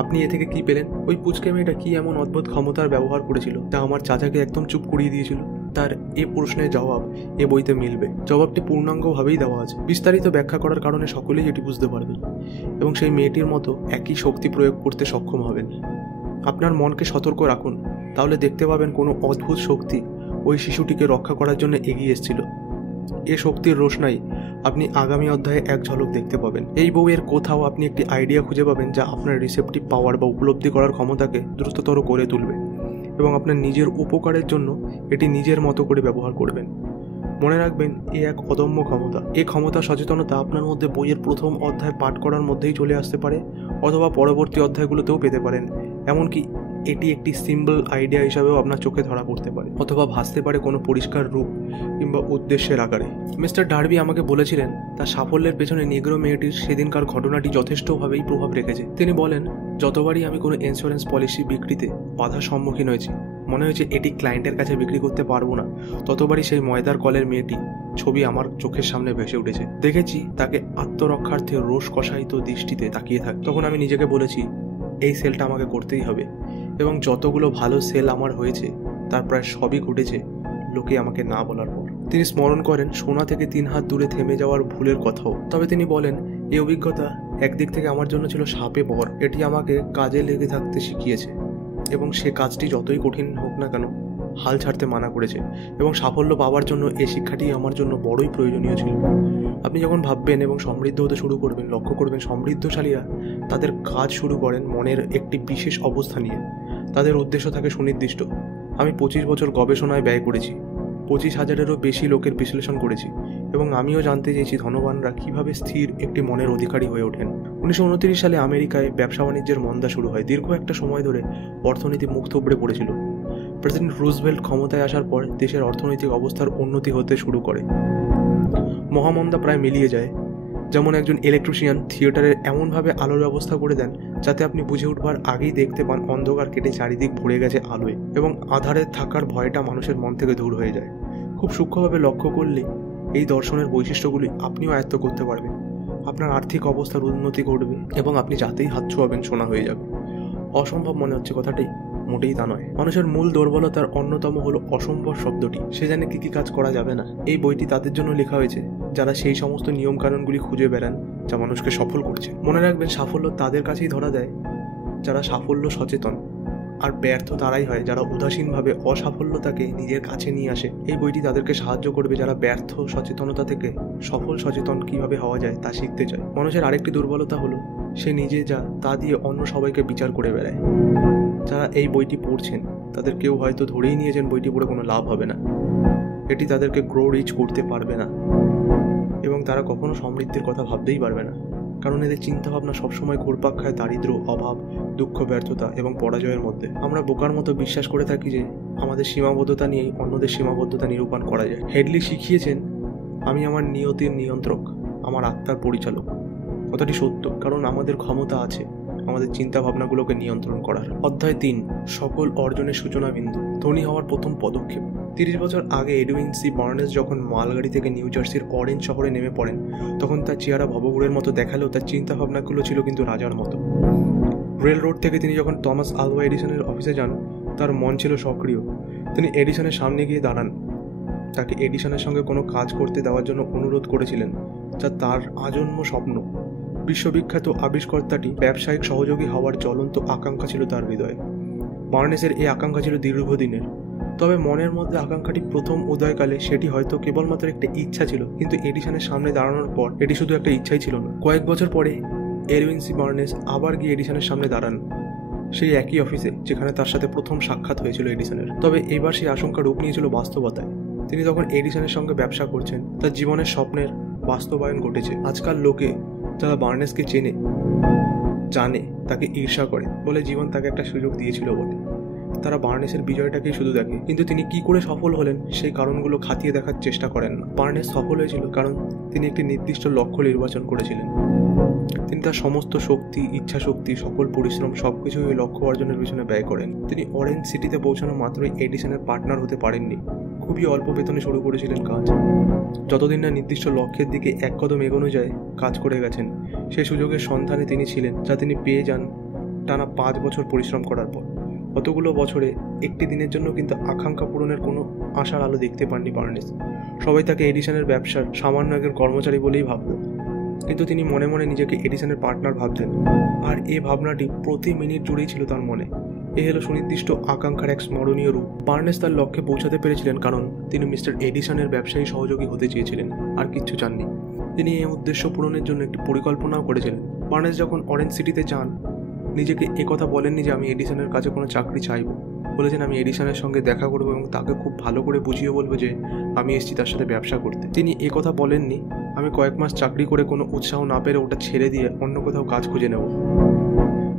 আপনি এ থেকে কি পেলেন? ওই পুচকে মেয়েটা কি এমন অদ্ভুত ক্ষমতার ব্যবহার করেছিল যা আমার চাচাকে একদম চুপ করিয়ে দিয়েছিল? তার এ প্রশ্নের জবাব এ বইতে মিলবে। জবাবটি পূর্ণাঙ্গভাবেই দেওয়া আছে। বিস্তারিত ব্যাখ্যা করার কারণে সকলেই এটি বুঝতে পারবেন এবং সেই মেয়েটির মতো একই শক্তি প্রয়োগ করতে সক্ষম হবেন। আপনার মনকে সতর্ক রাখুন, তাহলে দেখতে পাবেন কোনো অদ্ভুত শক্তি ওই শিশুটিকে রক্ষা করার জন্য এগিয়ে এসেছিল। এ শক্তির রোশনাই আপনি আগামী অধ্যায়ে এক ঝলক দেখতে পাবেন। এই বইয়ের কোথাও আপনি একটি আইডিয়া খুঁজে পাবেন যা আপনার রিসেপটিভ পাওয়ার বা উপলব্ধি করার ক্ষমতাকে দ্রুততর করে তুলবে এবং আপনার নিজের উপকারের জন্য এটি নিজের মতো করে ব্যবহার করবেন। মনে রাখবেন, এ এক অদম্য ক্ষমতা। এই ক্ষমতা সচেতনতা আপনার মধ্যে বইয়ের প্রথম অধ্যায় পাঠ করার মধ্যেই চলে আসতে পারে, অথবা পরবর্তী অধ্যায়গুলোতেও পেতে পারেন। এমনকি এটি একটি সিম্বল আইডিয়া হিসাবেও আপনার চোখে ধরা পড়তে পারে, অথবা ভাসতে পারে কোনো পরিষ্কার রূপ কিংবা উদ্দেশ্যের আকারে। মিস্টার ডার্বি আমাকে বলেছিলেন তার সাফল্যের পেছনে নিগ্রো মেয়েটির সেদিনকার ঘটনাটি যথেষ্টভাবেই প্রভাব রেখেছে। তিনি বলেন, যতবারই আমি কোনো ইন্স্যুরেন্স পলিসি বিক্রিতে বাধার সম্মুখীন হয়েছি, মনে হয়েছে এটি ক্লায়েন্টের কাছে বিক্রি করতে পারবো না, ততবারই সেই ময়দার কলের মেয়েটি ছবি আমার চোখের সামনে ভেসে উঠেছে। দেখেছি তাকে আত্মরক্ষার্থে রোষ কষায়িত দৃষ্টিতে তাকিয়ে থাক। তখন আমি নিজেকে বলেছি, এই সেলটা আমাকে করতেই হবে। এবং যতগুলো ভালো সেল আমার হয়েছে তার প্রায় সবই ঘটেছে লোকে আমাকে না বলার পর। তিনি স্মরণ করেন সোনা থেকে 3 হাত দূরে থেমে যাওয়ার ভুলের কথাও। তবে তিনি বলেন, এই অভিজ্ঞতা একদিক থেকে আমার জন্য ছিল শাপে বর। এটি আমাকে কাজে লেগে থাকতে শিখিয়েছে এবং সে কাজটি যতই কঠিন হোক না কেন হাল ছাড়তে মানা করেছে। এবং সাফল্য পাওয়ার জন্য এই শিক্ষাটি আমার জন্য বড়ই প্রয়োজনীয় ছিল। আপনি যখন ভাববেন এবং সমৃদ্ধ হতে শুরু করবেন, লক্ষ্য করবেন সমৃদ্ধশালীরা তাদের কাজ শুরু করেন মনের একটি বিশেষ অবস্থা নিয়ে। তাদের উদ্দেশ্য থাকে সুনির্দিষ্ট। আমি 25 বছর গবেষণায় ব্যয় করেছি, 25,000-এরও বেশি লোকের বিশ্লেষণ করেছি এবং আমিও জানতে চেয়েছি ধনবানরা কীভাবে স্থির একটি মনের অধিকারী হয়ে ওঠেন। 1929 সালে আমেরিকায় ব্যবসা বাণিজ্যের মন্দা শুরু হয়। দীর্ঘ একটা সময় ধরে অর্থনীতি মুখ থুবড়ে পড়েছিল। প্রেসিডেন্ট রুজভেল্ট ক্ষমতায় আসার পর দেশের অর্থনৈতিক অবস্থার উন্নতি হতে শুরু করে। মহামন্দা প্রায় মিলিয়ে যায়। যেমন একজন ইলেকট্রিশিয়ান থিয়েটারের এমনভাবে আলোর ব্যবস্থা করে দেন যাতে আপনি বুঝে উঠবার আগেই দেখতে পান অন্ধকার কেটে চারিদিক ভরে গেছে আলোয় এবং আধারে থাকার ভয়টা মানুষের মন থেকে দূর হয়ে যায়। খুব সূক্ষ্মভাবে লক্ষ্য করলে এই দর্শনের বৈশিষ্ট্যগুলি আপনিও আয়ত্ত করতে পারবেন। আপনার আর্থিক অবস্থার উন্নতি ঘটবে এবং আপনি যাতেই হাত ছোঁয়াবেন সোনা হয়ে যাবে। অসম্ভব মনে হচ্ছে কথাটি? মোটেই তা নয়। মানুষের মূল দুর্বলতার অন্যতম হলো অসম্ভব শব্দটি। সে জানে কি কি কাজ করা যাবে না। এই বইটি তাদের জন্য লেখা হয়েছে যারা সেই সমস্ত নিয়মকানুনগুলি খুঁজে বেড়ান যা মানুষকে সফল করছে। মনে রাখবেন, সাফল্য তাদের কাছেই ধরা দেয় যারা সাফল্য সচেতন, আর ব্যর্থ তারাই হয় যারা উদাসীনভাবে অসাফল্যতাকে নিজের কাছে নিয়ে আসে। এই বইটি তাদেরকে সাহায্য করবে যারা ব্যর্থ সচেতনতা থেকে সফল সচেতন কিভাবে হওয়া যায় তা শিখতে চায়। মানুষের আরেকটি দুর্বলতা হলো সে নিজে যা তা দিয়ে অন্য সবাইকে বিচার করে বেড়ায়। যারা এই বইটি পড়ছেন তাদের কেউ হয়তো ধরেই নিয়েছেন বইটি পড়ে কোনো লাভ হবে না, এটি তাদেরকে গ্রো রিচ করতে পারবে না এবং তারা কখনো সমৃদ্ধির কথা ভাবতেই পারবে না, কারণ এদের চিন্তাভাবনা সবসময় ঘুরপাক খায় দারিদ্র্য, অভাব, দুঃখ, ব্যর্থতা এবং পরাজয়ের মধ্যে। আমরা বোকার মতো বিশ্বাস করে থাকি যে আমাদের সীমাবদ্ধতা নিয়েই অন্যদের সীমাবদ্ধতা নিরূপণ করা যায়। হেডলি শিখিয়েছেন, আমি আমার নিয়তির নিয়ন্ত্রক, আমার আত্মার পরিচালক। কথাটি সত্য, কারণ আমাদের ক্ষমতা আছে, আমাদের চিন্তা ভাবনাগুলোকে নিয়ন্ত্রণ করার। অধ্যায় 3, সকল অর্জনের সূচনা বিন্দু, ধনী হওয়ার প্রথম পদক্ষেপ। 30 বছর আগে এডউইন সি বার্নেস যখন মালগাড়ি থেকে নিউ জার্সির অরেঞ্জ শহরে নেমে পড়েন, তখন তার চেহারা ভবঘুরের মতো দেখালেও তার চিন্তা ভাবনাগুলো ছিল কিন্তু রাজার মতো। রেল রোড থেকে তিনি যখন টমাস আলভা এডিসনের অফিসে যান, তার মন ছিল সক্রিয়। তিনি এডিসনের সামনে গিয়ে দাঁড়ান, তাকে এডিসনের সঙ্গে কোনো কাজ করতে দেওয়ার জন্য অনুরোধ করেছিলেন, যা তার আজন্ম স্বপ্ন। বিশ্ববিখ্যাত আবিষ্কর্তাটি ব্যবসায়িক সহযোগী হওয়ার জ্বলন্ত আকাঙ্ক্ষা ছিল তার হৃদয়ে। বার্নেসের এই আকাঙ্ক্ষা ছিল দীর্ঘদিনের, তবে মনের মধ্যে আকাঙ্ক্ষাটি প্রথম উদয়কালে সেটি হয়তো কেবলমাত্র একটা ইচ্ছা ছিল, কিন্তু এডিসনের সামনে দাঁড়ানোর পর এটি শুধু একটা ইচ্ছাই ছিল না। কয়েক বছর পরে এডউইন সি বার্নেস আবার গিয়ে এডিসনের সামনে দাঁড়ান, সেই একই অফিসে যেখানে তার সাথে প্রথম সাক্ষাৎ হয়েছিল এডিসনের। তবে এবার সেই আশঙ্কা রূপ নিয়েছিল বাস্তবতায়। তিনি তখন এডিসনের সঙ্গে ব্যবসা করছেন, তার জীবনের স্বপ্নের বাস্তবায়ন ঘটেছে। আজকাল লোকে যারা বার্নেসকে চেনে, জানে, তাকে ঈর্ষা করে, বলে জীবন তাকে একটা সুযোগ দিয়েছিল বলে। তারা বার্নেসের বিজয়টাকেই শুধু দেখে, কিন্তু তিনি কি করে সফল হলেন সেই কারণগুলো খতিয়ে দেখার চেষ্টা করেন না। বার্নেস সফল হয়েছিল কারণ তিনি একটি নির্দিষ্ট লক্ষ্য নির্বাচন করেছিলেন। তিনি তার সমস্ত শক্তি, ইচ্ছা শক্তি, সকল পরিশ্রম সবকিছু ওই লক্ষ্য অর্জনের পিছনে ব্যয় করেন। তিনি অরেঞ্জ সিটিতে পৌঁছানো মাত্রই এডিসনের পার্টনার হতে পারেননি। খুবই অল্প বেতনে শুরু করেছিলেন কাজ। যতদিন না নির্দিষ্ট লক্ষ্যের দিকে এক কদম এগোনো যায় কাজ করে গেছেন। সেই সুযোগের সন্ধানে তিনি ছিলেন, যা তিনি পেয়ে যান টানা 5 বছর পরিশ্রম করার পর। কতগুলো বছরে একটি দিনের জন্য কিন্তু আকাঙ্ক্ষা পূরণের কোনো আশার আলো দেখতে পাননি বার্নেস। সবাই তাকে এডিসনের ব্যবসার সামান্য একজন কর্মচারী বলেই ভাবত, কিন্তু তিনি মনে মনে নিজেকে এডিসনের পার্টনার ভাবতেন। আর এই ভাবনাটি প্রতি মিনিট জুড়েই ছিল তার মনে। এ হলো সুনির্দিষ্ট আকাঙ্ক্ষার এক স্মরণীয় রূপ। বার্নেস তার লক্ষ্যে পৌঁছাতে পেরেছিলেন কারণ তিনি মিস্টার এডিসনের ব্যবসায়ী সহযোগী হতে চেয়েছিলেন, আর কিচ্ছু চাননি। তিনি এই উদ্দেশ্য পূরণের জন্য একটি পরিকল্পনাও করেছিলেন। বার্নেস যখন অরেঞ্জ সিটিতে যান, নিজেকে একথা বলেননি যে আমি এডিসনের কাছে কোনো চাকরি চাইব। বলেছেন আমি এডিসনের সঙ্গে দেখা করবো এবং তাকে খুব ভালো করে বুঝিয়ে বলবো যে আমি এসেছি তার সাথে ব্যবসা করতে। তিনি একথা বলেননি আমি কয়েক মাস চাকরি করে কোনো উৎসাহ না পেরে ওটা ছেড়ে দিয়ে অন্য কোথাও কাজ খুঁজে নেব।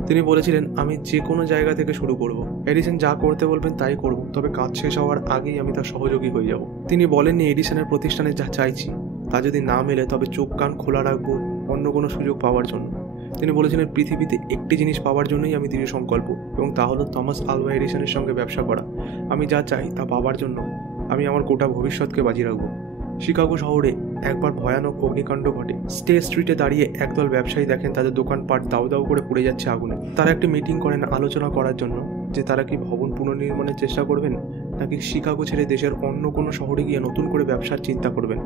তিনি বলেছিলেন আমি যে কোনো জায়গা থেকে শুরু করব, এডিসন যা করতে বলবেন তাই করব, তবে কাজ শেষ হওয়ার আগেই আমি তার সহযোগী হয়ে যাব। তিনি বলেননি এডিসনের প্রতিষ্ঠানে যা চাইছি তা যদি না মেলে তবে চোখ কান খোলা রাখবো অন্য কোনো সুযোগ পাওয়ার জন্য। তিনি বলেছিলেন পৃথিবীতে একটি জিনিস পাওয়ার জন্যই আমি দৃঢ় সংকল্প, এবং তা হলো টমাস আলভা এডিসনের সঙ্গে ব্যবসা করা। আমি যা চাই তা পাওয়ার জন্য আমি আমার গোটা ভবিষ্যৎকে বাজি রাখবো। শিকাগো শহরে একবার ভয়ানক অগ্নিকাণ্ড ঘটে। স্টে স্ট্রিটে দাঁড়িয়ে একদল ব্যবসায়ী দেখেন তাদের দোকানপাট দাউ দাউ করে পুড়ে যাচ্ছে আগুনে। তারা একটি মিটিং করেন আলোচনা করার জন্য যে তারা কি ভবন পুনর্নির্মাণের চেষ্টা করবেন নাকি শিকাগো ছেড়ে দেশের অন্য কোনো শহরে গিয়ে নতুন করে ব্যবসার চিন্তা করবেন।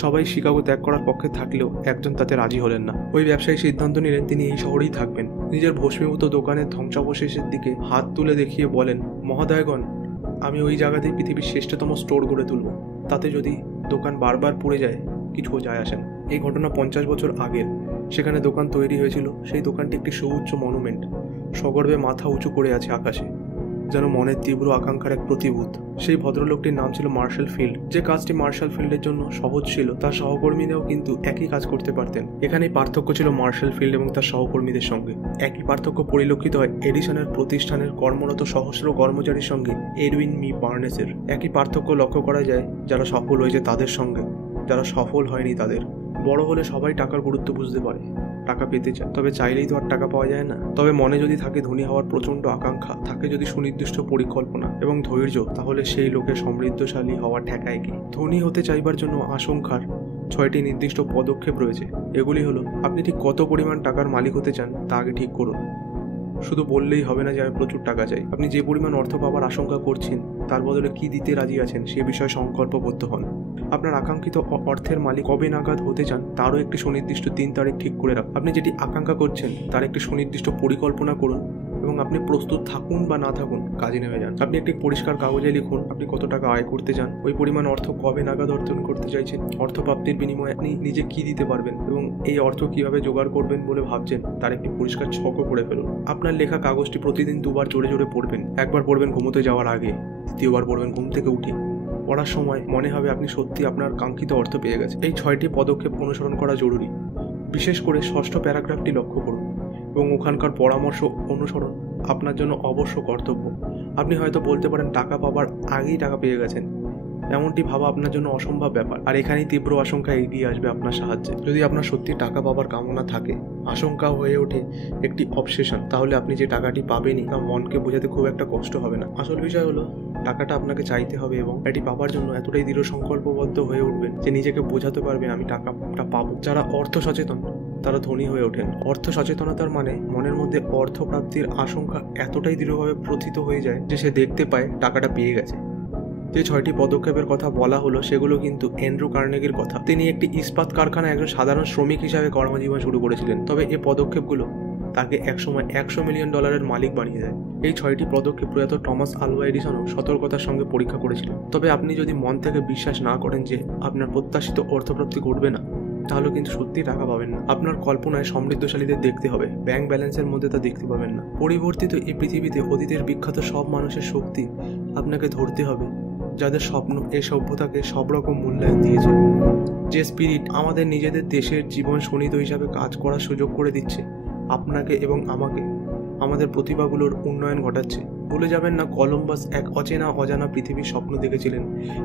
সবাই শিকাগো ত্যাগ করার পক্ষে থাকলেও একজন তাতে রাজি হলেন না। ওই ব্যবসায়ী সিদ্ধান্ত নিলেন তিনি এই শহরেই থাকবেন। নিজের ভস্মীভূত দোকানের ধ্বংসাবশেষের দিকে হাত তুলে দেখিয়ে বলেন, মহোদয়গণ, আমি ওই জায়গাতেই পৃথিবীর শ্রেষ্ঠতম স্টোর গড়ে তুলব। তাতে যদি দোকান বারবার পুড়ে যায় কিছু যায় আসে না। এই ঘটনা 50 বছর আগের। সেখানে দোকান তৈরি হয়েছিল। সেই দোকানটি একটি সুউচ্চ মনুমেন্ট, সগর্বে মাথা উঁচু করে আছে আকাশে, যেন মনের তীব্র আকাঙ্ক্ষার এক প্রতিভূত। সেই ভদ্রলোকটির নাম ছিল মার্শাল ফিল্ড। যে কাজটি মার্শাল ফিল্ডের জন্য সহজ ছিল তার সহকর্মীরাও কিন্তু একই কাজ করতে পারতেন। এখানেই পার্থক্য ছিল মার্শাল ফিল্ড এবং তার সহকর্মীদের সঙ্গে। একই পার্থক্য পরিলক্ষিত হয় এডিসনের প্রতিষ্ঠানের কর্মরত সহস্র কর্মচারীর সঙ্গে এডউইন মি বার্নেসের। একই পার্থক্য লক্ষ্য করা যায় যারা সফল হয়েছে তাদের সঙ্গে, যারা সফল হয়নি তাদের। বড় হলে সবাই টাকার গুরুত্ব বুঝতে পারে, টাকা পেতে চায়, তবে চাইলেই তো আর টাকা পাওয়া যায় না। তবে মনে যদি থাকে ধনী হওয়ার প্রচণ্ড আকাঙ্ক্ষা, থাকে যদি সুনির্দিষ্ট পরিকল্পনা এবং ধৈর্য, তাহলে সেই লোকের সমৃদ্ধশালী হওয়া ঠেকায় কি। ধনী হতে চাইবার জন্য আশঙ্কার 6টি নির্দিষ্ট পদক্ষেপ রয়েছে। এগুলি হলো, আপনি ঠিক কত পরিমাণ টাকার মালিক হতে চান তা আগে ঠিক করুন। শুধু বললেই হবে না যে আমি প্রচুর টাকা চাই। আপনি যে পরিমাণ অর্থ পাওয়ার আশঙ্কা করছেন তার বদলে কি দিতে রাজি আছেন সে বিষয়ে সংকল্পবদ্ধ হন। আপনার আকাঙ্ক্ষিত অর্থের মালিক কবে নাগাদ হতে চান তারও একটি সুনির্দিষ্ট দিন তারিখ ঠিক করে রাখুন। আপনি যেটি আকাঙ্ক্ষা করছেন তার একটি সুনির্দিষ্ট পরিকল্পনা করুন এবং আপনি প্রস্তুত থাকুন বা না থাকুন কাজে নেমে যান। আপনি একটি পরিষ্কার কাগজে লিখুন আপনি কত টাকা আয় করতে চান, ওই পরিমাণ অর্থ কবে নাগাদ অর্জন করতে চাইছেন, অর্থ প্রাপ্তির বিনিময়ে আপনি নিজে কি দিতে পারবেন এবং এই অর্থ কিভাবে জোগাড় করবেন বলে ভাবছেন তার একটি পরিষ্কার ছকও করে ফেলুন। আপনার লেখা কাগজটি প্রতিদিন 2 বার জোরে জোরে পড়বেন। একবার পড়বেন ঘুমোতে যাওয়ার আগে, দ্বিতীয়বার পড়বেন ঘুম থেকে উঠে। পড়ার সময় মনে হবে আপনি সত্যি আপনার কাঙ্ক্ষিত অর্থ পেয়ে গেছেন। এই 6টি পদক্ষেপ অনুসরণ করা জরুরি। বিশেষ করে 6ষ্ঠ প্যারাগ্রাফটি লক্ষ্য করুন এবং ওখানকার পরামর্শ অনুসরণ আপনার জন্য অবশ্য কর্তব্য। আপনি হয়তো বলতে পারেন টাকা পাবার আগেই টাকা পেয়ে গেছেন, এমনটি ভাবা আপনার জন্য অসম্ভব ব্যাপার, আর এখানেই তীব্র আশঙ্কা এগিয়ে আসবে আপনার সাহায্যে। যদি আপনার সত্যি টাকা পাবার কামনা থাকে, আশঙ্কা হয়ে ওঠে একটি অবসেশন, তাহলে আপনি যে টাকাটি পাবেনই তা মনকে বোঝাতে খুব একটা কষ্ট হবে না। আসল বিষয় হলো টাকাটা আপনাকে চাইতে হবে এবং এটি পাবার জন্য এতটাই দৃঢ় সংকল্পবদ্ধ হয়ে উঠবেন যে নিজেকে বোঝাতে পারবেন আমি টাকাটা পাবো। যারা অর্থ সচেতন তারা ধনী হয়ে ওঠেন। অর্থ সচেতনতার মানে মনের মধ্যে অর্থ প্রাপ্তির আশঙ্কা এতটাই দৃঢ়ভাবে প্রথিত হয়ে যায় যে সে দেখতে পায় টাকাটা পেয়ে গেছে। যে 6টি পদক্ষেপের কথা বলা হলো সেগুলো কিন্তু অ্যান্ড্রু কার্নেগির কথা। তিনি একটি ইস্পাত কারখানায় একজন সাধারণ শ্রমিক হিসাবে কর্মজীবন শুরু করেছিলেন, তবে এই পদক্ষেপগুলো তাকে একসময় $100 মিলিয়ন মালিক বানিয়ে দেয়। এই 6টি পদক্ষেপ প্রয়াত টমাস আলভা এডিসনও সতর্কতার সঙ্গে পরীক্ষা করেছিলেন। তবে আপনি যদি মন থেকে বিশ্বাস না করেন যে আপনার প্রত্যাশিত অর্থপ্রাপ্তি ঘটবে না, তাহলে কিন্তু সত্যি টাকা পাবেন না। আপনার কল্পনায় সমৃদ্ধশালীদের দেখতে হবে, ব্যাংক ব্যালেন্সের মধ্যে তা দেখতে পাবেন না। পরিবর্তিত এই পৃথিবীতে অতীতের বিখ্যাত সব মানুষের শক্তি আপনাকে ধরতে হবে, যাদের স্বপ্ন এই সভ্যতাকে সব রকম মূল্যায়ন দিয়েছে। যে স্পিরিট আমাদের নিজেদের দেশের জীবন সনিত হিসাবে কাজ করার সুযোগ করে দিচ্ছে আপনাকে এবং আমাকে, আমাদের প্রতিভাগুলোর উন্নয়ন ঘটাচ্ছে। ভুলে যাবেন না, কলম্বাস এক অজানা পৃথিবীর স্বপ্ন দেখেছিলেন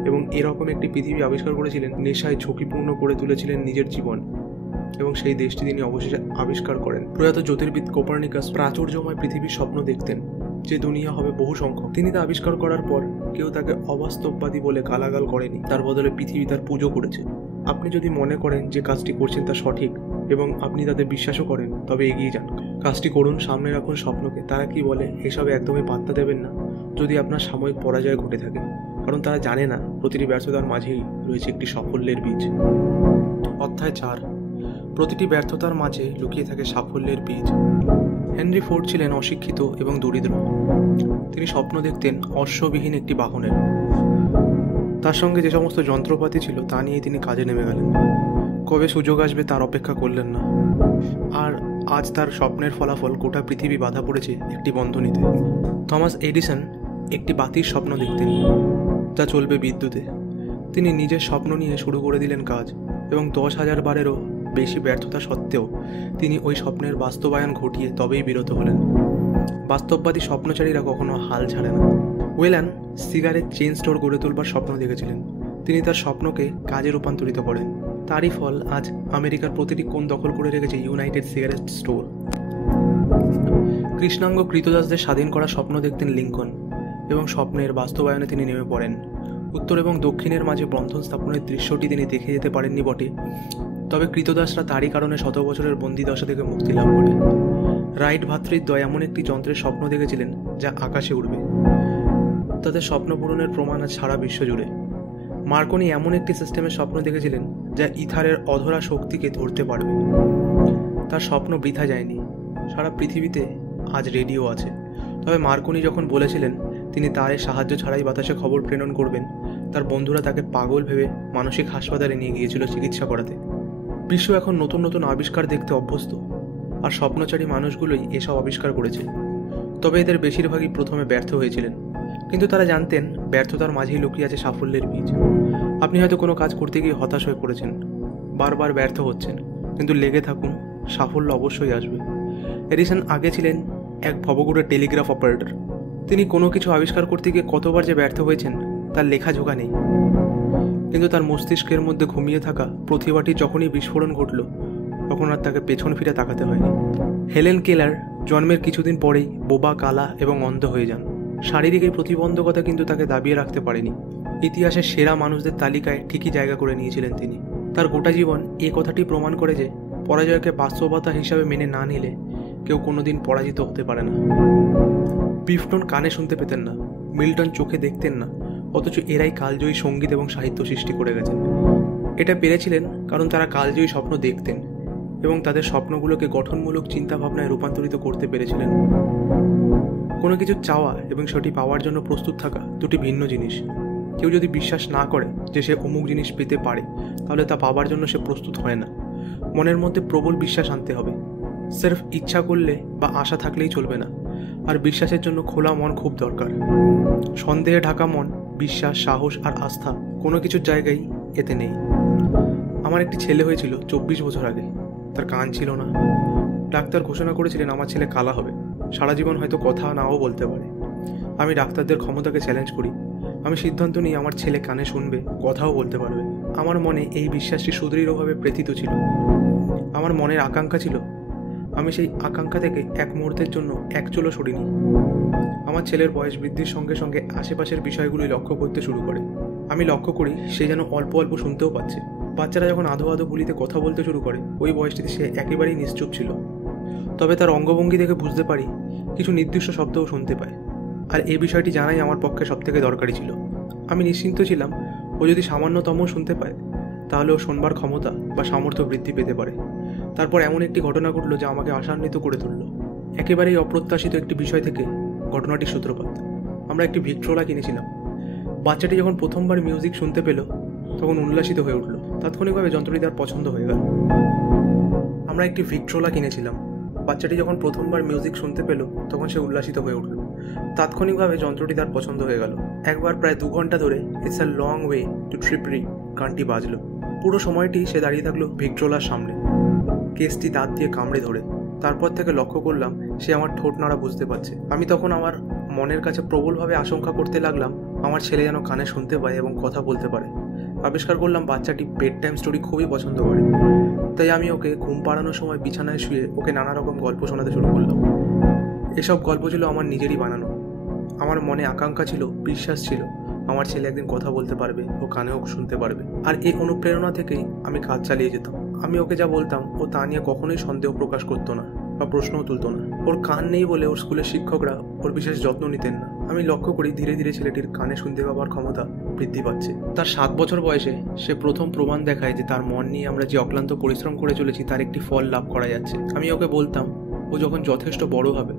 এবং এরকম একটি পৃথিবী আবিষ্কার করেছিলেন। নেশায় ঝুঁকিপূর্ণ করে তুলেছিলেন নিজের জীবন এবং সেই দেশটি তিনি অবশেষে আবিষ্কার করেন। প্রয়াত জ্যোতির্বিদ কোপার্নিকাস প্রাচুর্যময় পৃথিবীর স্বপ্ন দেখতেন, যে দুনিয়া হবে বহু সংখ্যক। তিনি তা আবিষ্কার করার পর কেউ তাকে অবাস্তববাদী বলে গালাগাল করেনি, তার বদলে পৃথিবী তার পুজো করেছে। আপনি যদি মনে করেন যে কাজটি করছেন তা সঠিক এবং আপনি তাদের বিশ্বাসও করেন, তবে এগিয়ে যান, কাজটি করুন, সামনে রাখুন স্বপ্নকে। তারা কি বলে এসবে একদমই পাত্তা দেবেন না যদি আপনার সাময়িক পরাজয় ঘটে থাকে, কারণ তারা জানে না প্রতিটি ব্যর্থতার মাঝেই রয়েছে একটি সাফল্যের বীজ। অধ্যায় 4, প্রতিটি ব্যর্থতার মাঝে লুকিয়ে থাকে সাফল্যের বীজ। হেনরি ফোর্ড ছিলেন অশিক্ষিত এবং দরিদ্র। তিনি স্বপ্ন দেখতেন অশ্ববিহীন একটি বাহনের। তার সঙ্গে যে সমস্ত যন্ত্রপাতি ছিল তা নিয়ে তিনি কাজে নেমে গেলেন। কবে সুযোগ আসবে তার অপেক্ষা করলেন না, আর আজ তার স্বপ্নের ফলাফল গোটা পৃথিবী বাধা পড়েছে একটি বন্ধনীতে। থমাস এডিসন একটি বাতির স্বপ্ন দেখতেন যা চলবে বিদ্যুতে। তিনি নিজের স্বপ্ন নিয়ে শুরু করে দিলেন কাজ এবং 10,000 বারেরও বেশি ব্যর্থতা সত্ত্বেও তিনি ওই স্বপ্নের বাস্তবায়ন ঘটিয়ে তবেই বিরত হলেন। বাস্তববাদী স্বপ্নচারীরা কখনো হাল ছাড়ে না। ওয়েলান সিগারেট চেইন স্টোর গড়ে তোলবার স্বপ্ন দেখেছিলেন। তিনি তার স্বপ্নকে কাজে রূপান্তরিত করেন। তারই ফল আজ আমেরিকার প্রতিটি কোণ দখল করে রেখেছে ইউনাইটেড সিগারেট স্টোর। কৃষ্ণাঙ্গ কৃতদাসদের স্বাধীন করার স্বপ্ন দেখতেন লিঙ্কন এবং স্বপ্নের বাস্তবায়নে তিনি নেমে পড়েন। উত্তর এবং দক্ষিণের মাঝে বন্ধন স্থাপনের দৃশ্যটি তিনি দেখে যেতে পারেননি বটে, তবে কৃতদাসরা তারই কারণে 100 বছরের বন্দিদশা থেকে মুক্তি লাভ করে। রাইট ভ্রাতৃদ্বয় এমন একটি যন্ত্রের স্বপ্ন দেখেছিলেন যা আকাশে উড়বে। তাদের স্বপ্ন পূরণের প্রমাণ আজ সারা বিশ্ব জুড়ে। মার্কনি এমন একটি সিস্টেমের স্বপ্ন দেখেছিলেন যা ইথারের অধরা শক্তিকে ধরতে পারবে। তার স্বপ্ন বৃথা যায়নি। সারা পৃথিবীতে আজ রেডিও আছে, তবে মার্কনি যখন বলেছিলেন তিনি তারের সাহায্য ছাড়াই বাতাসে খবর প্রেরণ করবেন, তার বন্ধুরা তাকে পাগল ভেবে মানসিক হাসপাতালে নিয়ে গিয়েছিল চিকিৎসা করাতে। বিশ্ব এখন নতুন নতুন আবিষ্কার দেখতে অভ্যস্ত, আর স্বপ্নচারী মানুষগুলোই এসব আবিষ্কার করেছে। তবে এদের বেশিরভাগই প্রথমে ব্যর্থ হয়েছিলেন, কিন্তু তারা জানতেন ব্যর্থতার মাঝেই লুকিয়ে আছে সাফল্যের বীজ। আপনি হয়তো কোনো কাজ করতে গিয়ে হতাশ হয়ে পড়েছেন, বারবার ব্যর্থ হচ্ছেন, কিন্তু লেগে থাকুন, সাফল্য অবশ্যই আসবে। এডিসন আগে ছিলেন এক ভবঘুরে টেলিগ্রাফ অপারেটর। তিনি কোনো কিছু আবিষ্কার করতে গিয়ে কতবার যে ব্যর্থ হয়েছেন তার লেখাঝোকা নেই, কিন্তু তার মস্তিষ্কের মধ্যে ঘুমিয়ে থাকা প্রতিভাটি যখনই বিস্ফোরণ ঘটল তখন আর তাকে পেছন ফিরে তাকাতে হয়নি। হেলেন কেলার জন্মের কিছুদিন পরেই বোবা, কালা এবং অন্ধ হয়ে যান। শারীরিক এই প্রতিবন্ধকতা কিন্তু তাকে দাবিয়ে রাখতে পারেনি। ইতিহাসের সেরা মানুষদের তালিকায় ঠিকই জায়গা করে নিয়েছিলেন তিনি। তার গোটা জীবন এ কথাটি প্রমাণ করে যে পরাজয়কে বাস্তবতা হিসাবে মেনে না নিলে কেউ কোনোদিন পরাজিত হতে পারে না। পিফটন কানে শুনতে পেতেন না, মিল্টন চোখে দেখতেন না, অথচ এরাই কালজয়ী সঙ্গীত এবং সাহিত্য সৃষ্টি করে গেছেন। এটা পেরেছিলেন কারণ তারা কালজয়ী স্বপ্ন দেখতেন এবং তাদের স্বপ্নগুলোকে গঠনমূলক চিন্তাভাবনায় রূপান্তরিত করতে পেরেছিলেন। কোনো কিছু চাওয়া এবং সেটি পাওয়ার জন্য প্রস্তুত থাকা দুটি ভিন্ন জিনিস। কেউ যদি বিশ্বাস না করে যে সে অমুক জিনিস পেতে পারে, তাহলে তা পাওয়ার জন্য সে প্রস্তুত হয় না। মনের মধ্যে প্রবল বিশ্বাস আনতে হবে। সির্ফ ইচ্ছা করলে বা আশা থাকলেই চলবে না, আর বিশ্বাসের জন্য খোলা মন খুব দরকার। সন্দেহে ঢাকা মন বিশ্বাস, সাহস আর আস্থা কোনো কিছুর জায়গায় এতে নেই। আমার একটি ছেলে হয়েছিল 24 বছর আগে। তার কান ছিল না। ডাক্তার ঘোষণা করেছিলেন আমার ছেলে কালা হবে, সারা জীবন হয়তো কথা নাও বলতে পারে। আমি ডাক্তারদের ক্ষমতাকে চ্যালেঞ্জ করি, আমি সিদ্ধান্ত নিই আমার ছেলে কানে শুনবে, কথাও বলতে পারবে। আমার মনে এই বিশ্বাসটি সুদৃঢ়ভাবে প্রেথিত ছিল। আমার মনের আকাঙ্ক্ষা ছিল, আমি সেই আকাঙ্ক্ষা থেকে এক মুহূর্তের জন্য এক চুলও সরিনি। আমার ছেলের বয়স বৃদ্ধির সঙ্গে সঙ্গে আশেপাশের বিষয়গুলি লক্ষ্য করতে শুরু করে। আমি লক্ষ্য করি সে যেন অল্প অল্প শুনতেও পাচ্ছে। বাচ্চারা যখন আধো আধো গুলিতে কথা বলতে শুরু করে, ওই বয়সটিতে সে একেবারেই নিশ্চুপ ছিল। তবে তার অঙ্গভঙ্গি দেখে বুঝতে পারি কিছু নির্দিষ্ট শব্দও শুনতে পায়। আর এই বিষয়টি জানাই আমার পক্ষে সবথেকে দরকারি ছিল। আমি নিশ্চিন্ত ছিলাম ও যদি সামান্যতম শুনতে পায় তাহলে ও শোনবার ক্ষমতা বা সামর্থ্য বৃদ্ধি পেতে পারে। তারপর এমন একটি ঘটনা ঘটল যা আমাকে আশান্বিত করে তুলল। একেবারেই অপ্রত্যাশিত একটি বিষয় থেকে ঘটনাটির সূত্রপাত। আমরা একটি ভিক্ট্রোলা কিনেছিলাম। বাচ্চাটি যখন প্রথমবার মিউজিক শুনতে পেল তখন উল্লাসিত হয়ে উঠল। তাৎক্ষণিকভাবে যন্ত্রটি তার পছন্দ হয়ে গেল। আমরা একটি ভিক্ট্রোলা কিনেছিলাম। বাচ্চাটি যখন প্রথমবার মিউজিক শুনতে পেল তখন সে উল্লাসিত হয়ে উঠল। তাৎক্ষণিকভাবে যন্ত্রটি তার পছন্দ হয়ে গেল। একবার প্রায় 2 ঘন্টা ধরে it's a long way to Tipperary গানটি বাজলো। পুরো সময়টি সে দাঁড়িয়ে থাকলো ভিক্ট্রোলার সামনে, কেসটি দাঁত দিয়ে কামড়ে ধরে। তারপর থেকে লক্ষ্য করলাম সে আমার ঠোঁট নাড়া বুঝতে পারছে। আমি তখন আমার মনের কাছে প্রবলভাবে আশঙ্কা করতে লাগলাম আমার ছেলে যেন কানে শুনতে পায় এবং কথা বলতে পারে। আবিষ্কার করলাম বাচ্চাটি বেড টাইম স্টোরি খুবই পছন্দ করে। তাই আমি ওকে ঘুম পাড়ানোর সময় বিছানায় শুয়ে ওকে নানা রকম গল্প শোনাতে শুরু করলাম। এসব গল্প ছিল আমার নিজেরই বানানো। আমার মনে আকাঙ্ক্ষা ছিল, বিশ্বাস ছিল আমার ছেলে একদিন কথা বলতে পারবে, ও কানেও শুনতে পারবে। আর এই অনুপ্রেরণা থেকেই আমি কাজ চালিয়ে যেতাম। আমি ওকে যা বলতাম ও তা নিয়ে কখনোই সন্দেহ প্রকাশ করতো না বা প্রশ্নও তুলতো না। ওর কান নেই বলে ওর স্কুলের শিক্ষকরা ওর বিশেষ যত্ন নিতেন না। আমি লক্ষ্য করি ধীরে ধীরে ছেলেটির কানে শুনতে পাওয়ার ক্ষমতা বৃদ্ধি পাচ্ছে। তার 7 বছর বয়সে সে প্রথম প্রমাণ দেখায় যে তার মন নিয়ে আমরা যে অক্লান্ত পরিশ্রম করে চলেছি তার একটি ফল লাভ করা যাচ্ছে। আমি ওকে বলতাম ও যখন যথেষ্ট বড় হবে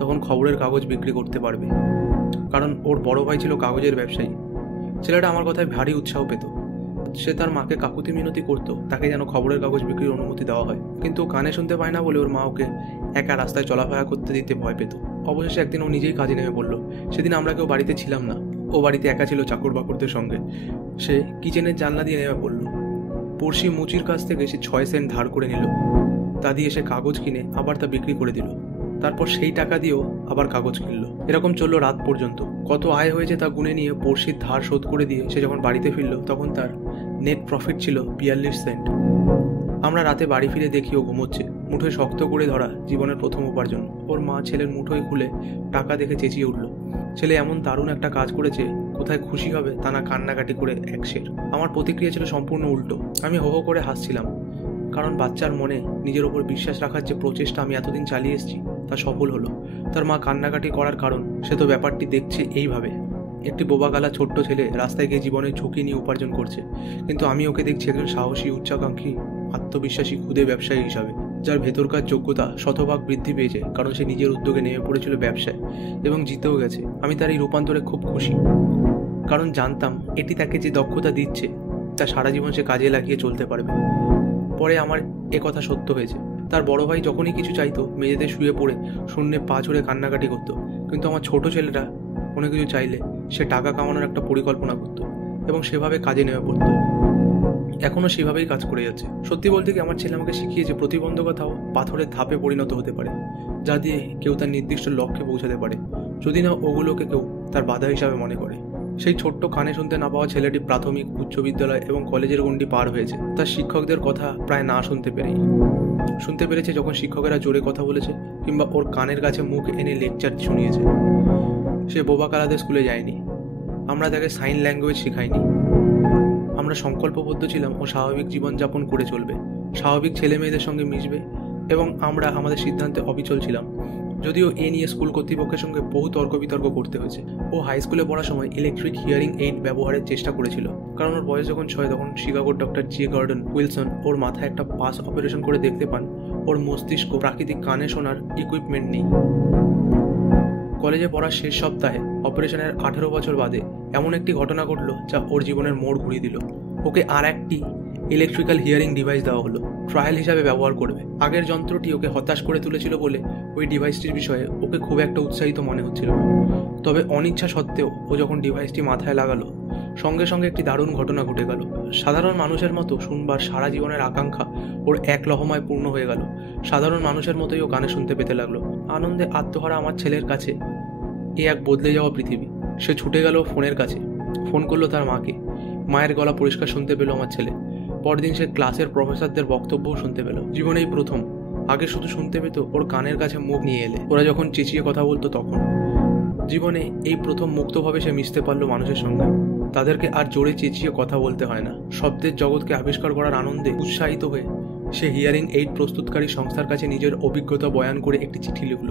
তখন খবরের কাগজ বিক্রি করতে পারবে, কারণ ওর বড় ভাই ছিল কাগজের ব্যবসায়ী। ছেলেটা আমার কথায় ভারী উৎসাহ পেত। সে তার মাকে কাকুতি মিনতি করতো তাকে যেন খবরের কাগজ বিক্রির অনুমতি দেওয়া হয়, কিন্তু কানে শুনতে পায় না বলে ওর মা ওকে একা রাস্তায় চলাফেরা করতে দিতে ভয় পেত। অবশেষে একদিন ও নিজেই কাজে নেমে পড়ল। সেদিন আমরা কেউ বাড়িতে ছিলাম না। ও বাড়িতে একা ছিল চাকর বাকরদের সঙ্গে। সে কিচেনের জানলা দিয়ে নেমে পড়ল। পড়শি মুচির কাছ থেকে সে 6 সেন্ট ধার করে নিল। তা দিয়ে সে কাগজ কিনে আবার তা বিক্রি করে দিল। তারপর সেই টাকা দিয়েও আবার কাগজ কিনল। এরকম চললো রাত পর্যন্ত। কত আয় হয়েছে তা গুনে নিয়ে পড়শির ধার শোধ করে দিয়ে সে যখন বাড়িতে ফিরল তখন তার নেট প্রফিট ছিল 42 সেন্ট। আমরা রাতে বাড়ি ফিরে দেখি ও ঘুমোচ্ছে, মুঠোয় শক্ত করে ধরা জীবনের প্রথম উপার্জন। ওর মা ছেলের মুঠোয় খুলে টাকা দেখে চেঁচিয়ে উঠল, ছেলে এমন দারুণ একটা কাজ করেছে, কোথায় খুশি হবে তা না কান্নাকাটি করে একশের। আমার প্রতিক্রিয়া ছিল সম্পূর্ণ উল্টো। আমি হো হো করে হাসছিলাম, কারণ বাচ্চার মনে নিজের ওপর বিশ্বাস রাখার যে প্রচেষ্টা আমি এতদিন চালিয়ে এসেছি তা সফল হলো। তার মা কান্নাকাটি করার কারণ সে তো ব্যাপারটি দেখছে এইভাবে, একটি বোবাগালা ছোট্ট ছেলে রাস্তায় গিয়ে জীবনের ঝুঁকি নিয়ে উপার্জন করছে, কিন্তু আমি ওকে দেখছি একজন সাহসী, উচ্চাকাঙ্ক্ষী, আত্মবিশ্বাসী ক্ষুদে ব্যবসায়ী হিসাবে, যার ভেতরকার যোগ্যতা শতভাগ বৃদ্ধি পেয়েছে, কারণ সে নিজের উদ্যোগে নেমে পড়েছিল ব্যবসায় এবং জিতেও গেছে। আমি তার এই রূপান্তরে খুব খুশি, কারণ জানতাম এটি তাকে যে দক্ষতা দিচ্ছে তা সারা জীবন সে কাজে লাগিয়ে চলতে পারবে। পরে আমার কথা সত্য হয়েছে। তার বড় ভাই যখনই কিছু চাইতো মেঝেতে শুয়ে পড়ে শূন্যে পা ছুঁড়ে কান্নাকাটি করতো, কিন্তু আমার ছোট ছেলেটা কোনো কিছু চাইলে সে টাকা কামানোর একটা পরিকল্পনা করতো এবং সেভাবে কাজে নেমে পড়তো। এখনও সেভাবেই কাজ করে যাচ্ছে। সত্যি বলতে কি, আমার ছেলে আমাকে শিখিয়েছে প্রতিবন্ধকতাও পাথরের ধাপে পরিণত হতে পারে, যা দিয়ে কেউ তার নির্দিষ্ট লক্ষ্যে পৌঁছাতে পারে, যদি না ওগুলোকে কেউ তার বাধা হিসাবে মনে করে। সেই ছোট্ট কানে শুনতে না পাওয়া ছেলেটি প্রাথমিক, উচ্চ বিদ্যালয় এবং কলেজের গণ্ডি পার হয়েছে তার শিক্ষকদের কথা প্রায় না শুনতে পেরেছে যখন শিক্ষকেরা জোরে কথা বলেছে কিংবা ওর কানের কাছে মুখ এনে লেকচার শুনিয়েছে। সে বোবাকালাদের স্কুলে যায়নি, আমরা তাকে সাইন ল্যাঙ্গুয়েজ শেখাইনি। আমরা সংকল্পবদ্ধ ছিলাম ও স্বাভাবিক জীবনযাপন করে চলবে, স্বাভাবিক ছেলে মেয়েদের সঙ্গে মিশবে, এবং আমরা আমাদের সিদ্ধান্তে অবিচল ছিলাম। যদিও এ নিয়ে স্কুল কর্তৃপক্ষের সঙ্গে বহু তর্ক বিতর্ক করতে হয়েছে। ও হাই স্কুলে পড়ার সময় ইলেকট্রিক হিয়ারিং এইড ব্যবহারের চেষ্টা করেছিল, কারণ ওর বয়স যখন 6 তখন শিকাগোর ডক্টর জে গর্ডন উইলসন ওর মাথায় একটা পাস অপারেশন করে দেখতে পান ওর মস্তিষ্ক প্রাকৃতিক কানে শোনার ইকুইপমেন্ট নেই। কলেজে পড়ার শেষ সপ্তাহে অপারেশনের 18 বছর বাদে এমন একটি ঘটনা ঘটল যা ওর জীবনের মোড় ঘুরিয়ে দিল। ওকে আর একটি ইলেকট্রিক্যাল হিয়ারিং ডিভাইস দেওয়া হলো, ট্রায়াল হিসাবে ব্যবহার করবে। আগের যন্ত্রটি ওকে হতাশ করে তুলেছিল বলে ওই ডিভাইসটির বিষয়ে ওকে খুব একটা উৎসাহিত মনে হচ্ছিল না। তবে অনিচ্ছা সত্ত্বেও ও যখন ডিভাইসটি মাথায় লাগালো, সঙ্গে সঙ্গে একটি দারুণ ঘটনা ঘটে গেল। সাধারণ মানুষের মতো শুনবার সারা জীবনের আকাঙ্ক্ষা ওর এক লহমায় পূর্ণ হয়ে গেল। সাধারণ মানুষের মতোই ও গানে শুনতে পেতে লাগলো। আনন্দে আত্মহারা আমার ছেলের কাছে এ এক বদলে যাওয়া পৃথিবী। সে ছুটে গেল ফোনের কাছে, ফোন করলো তার মাকে। মায়ের গলা পরিষ্কার শুনতে পেল আমার ছেলে। পরদিন সে ক্লাসের প্রফেসরদের বক্তব্যও শুনতে পেল। জীবনেই প্রথম। আগে শুধু শুনতে পেত ওর কানের কাছে মুখ নিয়ে এলে, ওরা যখন চেঁচিয়ে কথা বলতো তখন। জীবনে এই প্রথম মুক্তভাবে সে মিশতে পারলো মানুষের সঙ্গে। তাদেরকে আর জোরে চেঁচিয়ে কথা বলতে হয় না। শব্দের জগৎকে আবিষ্কার করার আনন্দে উৎসাহিত হয়ে সে হিয়ারিং এইড প্রস্তুতকারী সংস্থার কাছে নিজের অভিজ্ঞতা বয়ান করে একটি চিঠি লিখল।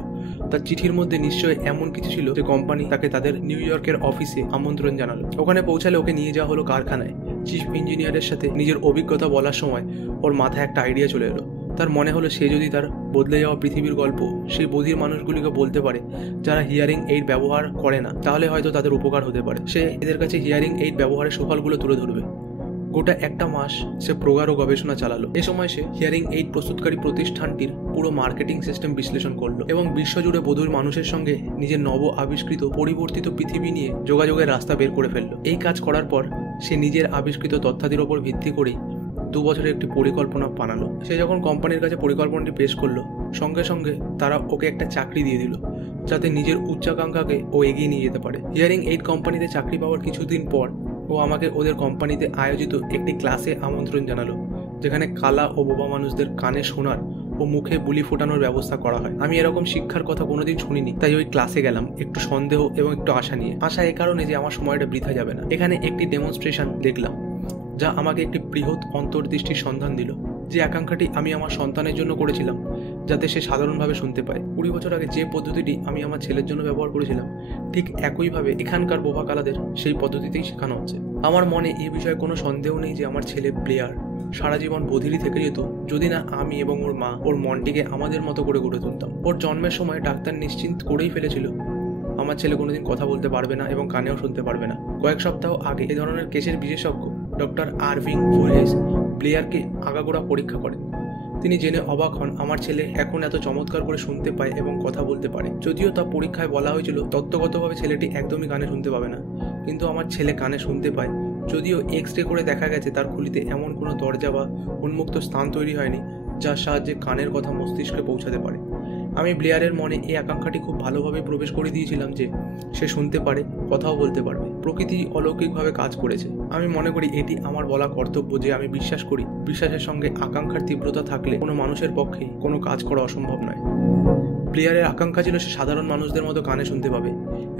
তার চিঠির মধ্যে নিশ্চয়ই এমন কিছু ছিল যে কোম্পানি তাকে তাদের নিউ ইয়র্কের অফিসে আমন্ত্রণ জানালো। ওখানে পৌঁছালে ওকে নিয়ে যাওয়া হলো কারখানায়। চিফ ইঞ্জিনিয়ারের সাথে নিজের অভিজ্ঞতা বলার সময় ওর মাথায় একটা আইডিয়া চলে এলো। তার মনে হলো সে যদি তার বদলে যাওয়া পৃথিবীর গল্প সেই বধির মানুষগুলিকে বলতে পারে যারা হিয়ারিং এইড ব্যবহার করে না, তাহলে হয়তো তাদের উপকার হতে পারে। সে এদের কাছে হিয়ারিং এইড ব্যবহারের সুফলগুলো তুলে ধরবে। গোটা একটা মাস সে প্রগাঢ় গবেষণা চালালো। এ সময় সে হিয়ারিং এইড প্রস্তুতকারী প্রতিষ্ঠানটির পুরো মার্কেটিং সিস্টেম বিশ্লেষণ করলো এবং বিশ্বজুড়ে বধির মানুষের সঙ্গে নিজের নব আবিষ্কৃত পরিবর্তিত পৃথিবী নিয়ে যোগাযোগের রাস্তা বের করে ফেললো। এই কাজ করার পর সে নিজের আবিষ্কৃত তথ্যাদির ওপর ভিত্তি করেই 2 বছরের একটি পরিকল্পনা বানালো। সে যখন কোম্পানির কাছে পরিকল্পনাটি পেশ করলো, সঙ্গে সঙ্গে তারা ওকে একটা চাকরি দিয়ে দিল যাতে নিজের উচ্চাকাঙ্ক্ষাকে ও এগিয়ে নিয়ে যেতে পারে। হিয়ারিং এইড কোম্পানিতে চাকরি পাওয়ার কিছুদিন পর ও আমাকে ওদের কোম্পানিতে আয়োজিত একটি ক্লাসে আমন্ত্রণ জানালো, যেখানে কালা ও বোবা মানুষদের কানে শোনার ও মুখে বুলি ফোটানোর ব্যবস্থা করা হয়। আমি এরকম শিক্ষার কথা কোনোদিন শুনিনি, তাই ওই ক্লাসে গেলাম একটু সন্দেহ এবং একটু আশা নিয়ে। আশা এ কারণে যে আমার সময়টা বৃথা যাবে না। এখানে একটি ডেমনস্ট্রেশন দেখলাম যা আমাকে একটি বৃহৎ অন্তর্দৃষ্টির সন্ধান দিল। যে আকাঙ্ক্ষাটি আমি আমার সন্তানের জন্য করেছিলাম যাতে সে সাধারণভাবে শুনতে পায়, 20 বছর আগে যে পদ্ধতিটি আমি আমার ছেলের জন্য ব্যবহার করেছিলাম, ঠিক একইভাবে এখানকার বোবা কালাদের সেই পদ্ধতিতেই শেখানো হচ্ছে। আমার মনে এই বিষয়ে কোনো সন্দেহ নেই যে আমার ছেলে ব্লেয়ার সারা জীবন বধিরই থেকে যেত যদি না আমি এবং ওর মা ওর মনটিকে আমাদের মতো করে গড়ে তুলতাম। ওর জন্মের সময় ডাক্তার নিশ্চিন্ত করেই ফেলেছিল আমার ছেলে কোনোদিন কথা বলতে পারবে না এবং কানেও শুনতে পারবে না। কয়েক সপ্তাহ আগে এ ধরনের কেসের বিশেষজ্ঞ ডক্টর আরভিং ভোরেস ব্লেয়ারকে আগাগোড়া পরীক্ষা করেন। তিনি জেনে অবাক হন আমার ছেলে এখন এত চমৎকার করে শুনতে পায় এবং কথা বলতে পারে। যদিও তা পরীক্ষায় বলা হয়েছিল তত্ত্বগতভাবে ছেলেটি একদমই কানে শুনতে পাবে না, কিন্তু আমার ছেলে কানে শুনতে পায়। যদিও এক্স-রে করে দেখা গেছে তার খুলিতে এমন কোনো দরজা বা উন্মুক্ত স্থান তৈরি হয়নি যার সাহায্যে কানের কথা মস্তিষ্কে পৌঁছাতে পারে। আমি ব্লেয়ারের মনে এই আকাঙ্ক্ষাটি খুব ভালোভাবে প্রবেশ করে দিয়েছিলাম যে সে শুনতে পারে, কথাও বলতে পারবে। প্রকৃতি অলৌকিকভাবে কাজ করেছে। আমি মনে করি এটি আমার বলা কর্তব্য যে আমি বিশ্বাস করি বিশ্বাসের সঙ্গে আকাঙ্ক্ষার তীব্রতা থাকলে কোনো মানুষের পক্ষে কোনো কাজ করা অসম্ভব নয়। ব্লেয়ারের আকাঙ্ক্ষা ছিল সে সাধারণ মানুষদের মতো কানে শুনতে পাবে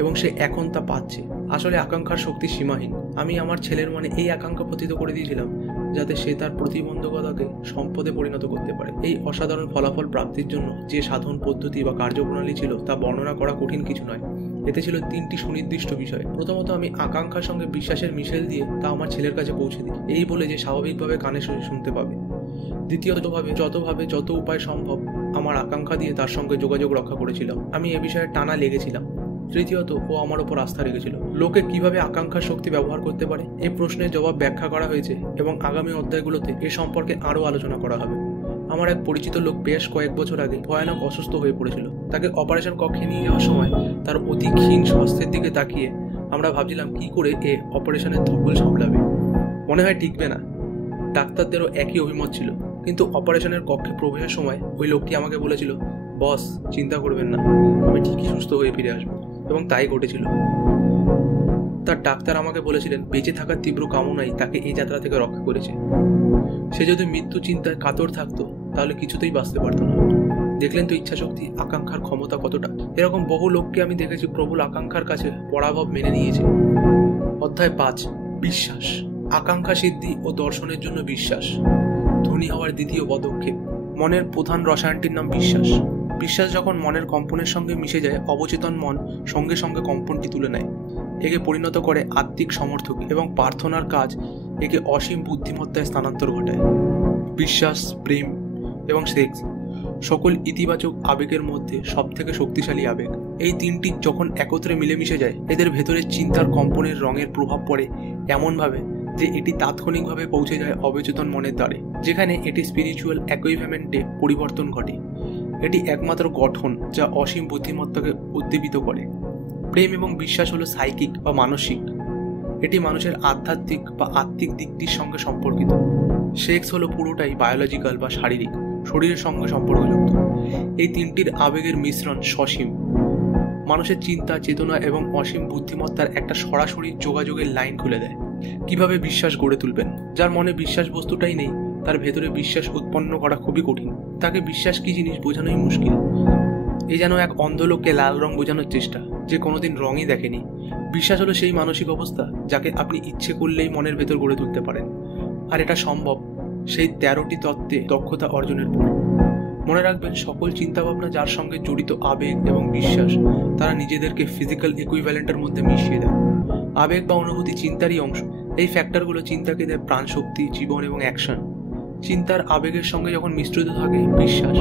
এবং সে এখন তা পাচ্ছে। আসলে আকাঙ্ক্ষার শক্তি সীমাহীন। আমি আমার ছেলের মনে এই আকাঙ্ক্ষা পতিত করে দিয়েছিলাম যাতে সে তার প্রতিবন্ধকতাকে সম্পদে পরিণত করতে পারে। এই অসাধারণ ফলাফল প্রাপ্তির জন্য যে সাধন পদ্ধতি বা কার্যপ্রণালী ছিল তা বর্ণনা করা কঠিন কিছু নয়। এতে ছিল 3টি সুনির্দিষ্ট বিষয়। প্রথমত, আমি আকাঙ্ক্ষার সঙ্গে বিশ্বাসের মিশেল দিয়ে তা আমার ছেলের কাছে পৌঁছে দিই, এই বলে যে স্বাভাবিকভাবে কানে শুনতে পাবে। দ্বিতীয়তভাবে যত উপায় সম্ভব আমার আকাঙ্ক্ষা দিয়ে তার সঙ্গে যোগাযোগ রক্ষা করেছিলাম। আমি এ বিষয়ে টানা লেগেছিলাম। তৃতীয়ত, ও আমার ওপর আস্থা রেখেছিল। লোকে কিভাবে আকাঙ্ক্ষার শক্তি ব্যবহার করতে পারে এই প্রশ্নের জবাব ব্যাখ্যা করা হয়েছে এবং আগামী অধ্যায়গুলোতে এ সম্পর্কে আরও আলোচনা করা হবে। আমার এক পরিচিত লোক বেশ কয়েক বছর আগে ভয়ানক অসুস্থ হয়ে পড়েছিল। তাকে অপারেশন কক্ষে নিয়ে যাওয়ার সময় তার অতি ক্ষীণ স্বাস্থ্যের দিকে তাকিয়ে আমরা ভাবছিলাম কি করে এ অপারেশনের ধকল সামলাবে। মনে হয় টিকবে না। ডাক্তারদেরও একই অভিমত ছিল। কিন্তু অপারেশনের কক্ষে প্রবেশের সময় ওই লোকটি আমাকে বলেছিল, বস, চিন্তা করবেন না, আমি ঠিকই সুস্থ হয়ে ফিরে আসবো। এবং তাই ঘটেছিল। তার ডাক্তার আমাকে বলেছিলেন বেঁচে থাকার তীব্র কামনাই তাকে এই যাত্রা থেকে রক্ষা করেছে। সে যদি মৃত্যু চিন্তায় কাতর থাকতো তাহলে কিছুতেই বাঁচতে পারত না। দেখলেন তো ইচ্ছাশক্তি, আকাঙ্ক্ষার ক্ষমতা কতটা। এরকম বহু লোককে আমি দেখেছি প্রবল আকাঙ্ক্ষার কাছে পরাভব মেনে নিয়েছে। অধ্যায় 5, বিশ্বাস। আকাঙ্ক্ষা সিদ্ধি ও দর্শনের জন্য বিশ্বাস। ধনী হওয়ার দ্বিতীয় পদক্ষেপ। মনের প্রধান রসায়নটির নাম বিশ্বাস। বিশ্বাস যখন মনের কম্পনের সঙ্গে মিশে যায়, অবচেতন মন সঙ্গে সঙ্গে কম্পনটি তুলে নেয়, একে পরিণত করে আত্মিক সমর্থকে এবং প্রার্থনার কাজ একে অসীম বুদ্ধিমত্তায় স্থানান্তর ঘটায়। বিশ্বাস, প্রেম এবং সেক্স সকল ইতিবাচক আবেগের মধ্যে সবথেকে শক্তিশালী আবেগ। এই 3টি যখন একত্রে মিলেমিশে যায়, এদের ভেতরে চিন্তার কম্পনের রঙের প্রভাব পড়ে এমনভাবে যে এটি তাৎক্ষণিকভাবে পৌঁছে যায় অবচেতন মনের দ্বারে, যেখানে এটি স্পিরিচুয়াল অ্যাকুইভমেন্টে পরিবর্তন ঘটে। এটি একমাত্র গঠন যা অসীম বুদ্ধিমত্তাকে উদ্দীপিত করে। প্রেম এবং বিশ্বাস হলো সাইকিক বা মানসিক। এটি মানুষের আধ্যাত্মিক বা আত্মিক দিকটির সঙ্গে সম্পর্কিত। সেক্স হলো পুরোটাই বায়োলজিক্যাল বা শারীরিক, শরীরের সঙ্গে সম্পর্কযুক্ত। এই 3টির আবেগের মিশ্রণ সসীম। মানুষের চিন্তা, চেতনা এবং অসীম বুদ্ধিমত্তার একটা সরাসরি যোগাযোগের লাইন খুলে দেয়। কিভাবে বিশ্বাস গড়ে তুলবেন? যার মনে বিশ্বাস বস্তুটাই নেই, তার ভেতরে বিশ্বাস উৎপন্ন করা খুবই কঠিন। তাকে বিশ্বাস কি জিনিস বোঝানোই মুশকিল। এই যেন এক অন্ধ লোককে লাল রং বোঝানোর চেষ্টা, যে কোনোদিন রঙই দেখেনি। বিশ্বাস হলো সেই মানসিক অবস্থা যাকে আপনি ইচ্ছে করলেই মনের ভেতর গড়ে তুলতে পারেন, আর এটা সম্ভব সেই 13টি তত্ত্বে দক্ষতা অর্জনের পর। মনে রাখবেন, সকল চিন্তাভাবনা যার সঙ্গে জড়িত আবেগ এবং বিশ্বাস, তারা নিজেদেরকে ফিজিক্যাল ইকুইভ্যালেন্টের মধ্যে মিশিয়ে দেয়। আবেগ বা অনুভূতি চিন্তারই অংশ। এই ফ্যাক্টরগুলো চিন্তাকে দেয় প্রাণশক্তি, জীবন এবং অ্যাকশন। চিন্তার আবেগের সঙ্গে যখন মিশ্রিত থাকে বিশ্বাস,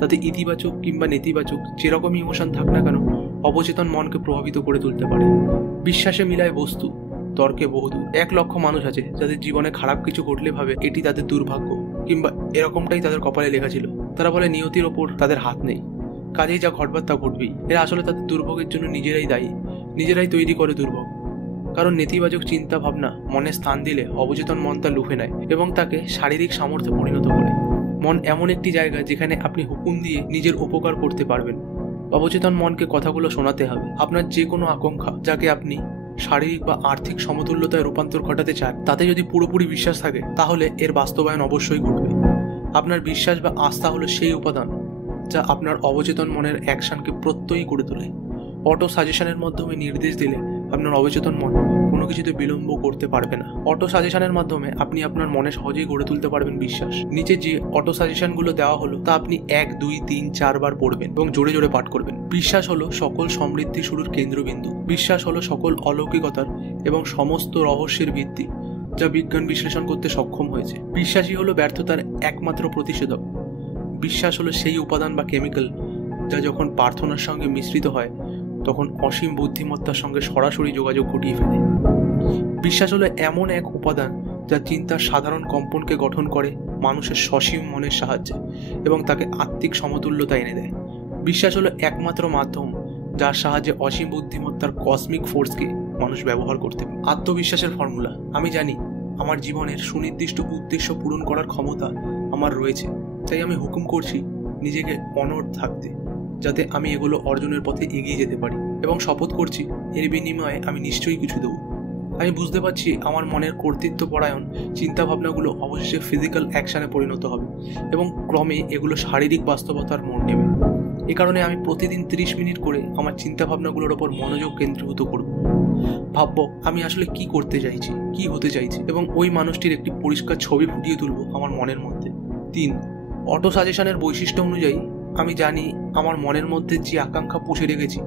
তাতে ইতিবাচক কিংবা নেতিবাচক যেরকমই ইমোশন থাক না কেন, অবচেতন মনকে প্রভাবিত করে তুলতে পারে। বিশ্বাসে মিলায় বস্তু, তর্কে বহুদূর। 1 লক্ষ মানুষ আছে যাদের জীবনে খারাপ কিছু ঘটলে ভাবে এটি তাদের দুর্ভাগ্য, কিংবা এরকমটাই তাদের কপালে লেখা ছিল। তারা বলে নিয়তির ওপর তাদের হাত নেই, কাজেই যা ঘটবার তা ঘটবেই। এরা আসলে তাদের দুর্ভোগের জন্য নিজেরাই দায়ী, নিজেরাই তৈরি করে দুর্ভোগ। কারণ নেতিবাচক চিন্তা ভাবনা মনে স্থান দিলে অবচেতন মন তা লুফে নেয় এবং তাকে শারীরিক সামর্থ্যে পরিণত করে। মন এমন একটি জায়গা যেখানে আপনি হুকুম দিয়ে নিজের উপকার করতে পারবেন। অবচেতন মনকে কথাগুলো শোনাতে হবে। আপনার যে কোনো আকাঙ্ক্ষা, যাকে আপনি শারীরিক বা আর্থিক সমতুল্যতায় রূপান্তর ঘটাতে চান, তাতে যদি পুরোপুরি বিশ্বাস থাকে, তাহলে এর বাস্তবায়ন অবশ্যই ঘটবে। আপনার বিশ্বাস বা আস্থা হলো সেই উপাদান যা আপনার অবচেতন মনের অ্যাকশনকে প্রত্যয়ী করে তোলে। অটো সাজেশনের মাধ্যমে নির্দেশ দিলে আপনার অবচেতন মন কোনো কিছুতে বিলম্ব করতে পারবে না। অটো সাজেশনের মাধ্যমে আপনি আপনার মনে সহজেই গড়ে তুলতে পারবেন বিশ্বাস। নিচে যে অটো সাজেশনগুলো দেওয়া হলো তা আপনি 1, 2, 3, 4 বার পড়বেন এবং জোরে জোরে পাঠ করবেন। বিশ্বাস হলো সকল সমৃদ্ধি শুরুর কেন্দ্রবিন্দু। বিশ্বাস হলো সকল অলৌকিকতার এবং সমস্ত রহস্যের ভিত্তি, যা বিজ্ঞান বিশ্লেষণ করতে সক্ষম হয়েছে। বিশ্বাসই হলো ব্যর্থতার একমাত্র প্রতিষেধক। বিশ্বাস হলো সেই উপাদান বা কেমিক্যাল যা যখন প্রার্থনার সঙ্গে মিশ্রিত হয়, তখন অসীম বুদ্ধিমত্তার সঙ্গে সরাসরি যোগাযোগ ঘটিয়ে ফেলে। বিশ্বাস হলো এমন এক উপাদান যা চিন্তার সাধারণ কম্পনকে গঠন করে মানুষের সসীম মনের সাহায্যে এবং তাকে আত্মিক সমতুল্যতা এনে দেয়। বিশ্বাস হলো একমাত্র মাধ্যম যার সাহায্যে অসীম বুদ্ধিমত্তার কসমিক ফোর্সকে মানুষ ব্যবহার করতে পারে। আত্মবিশ্বাসের ফর্মুলা। আমি জানি আমার জীবনের সুনির্দিষ্ট উদ্দেশ্য পূরণ করার ক্ষমতা আমার রয়েছে, তাই আমি হুকুম করছি নিজেকে অনড় থাকতে, যাতে আমি এগুলো অর্জনের পথে এগিয়ে যেতে পারি, এবং শপথ করছি এর বিনিময়ে আমি নিশ্চয়ই কিছু দেবো। আমি বুঝতে পারছি আমার মনের কর্তৃত্বপরায়ণ চিন্তাভাবনাগুলো অবশেষে ফিজিক্যাল অ্যাকশনে পরিণত হবে এবং ক্রমে এগুলো শারীরিক বাস্তবতার মোড় নেবে। এ কারণে আমি প্রতিদিন 30 মিনিট করে আমার চিন্তাভাবনাগুলোর ওপর মনোযোগ কেন্দ্রীভূত করব। ভাববো আমি আসলে কি করতে চাইছি, কি হতে চাইছি, এবং ওই মানুষটির একটি পরিষ্কার ছবি ফুটিয়ে তুলব আমার মনের মধ্যে। 3. অটো সাজেশনের বৈশিষ্ট্য অনুযায়ী আমি জানি আমার মনের মধ্যে যে আকাঙ্ক্ষা পুষে রেখেছি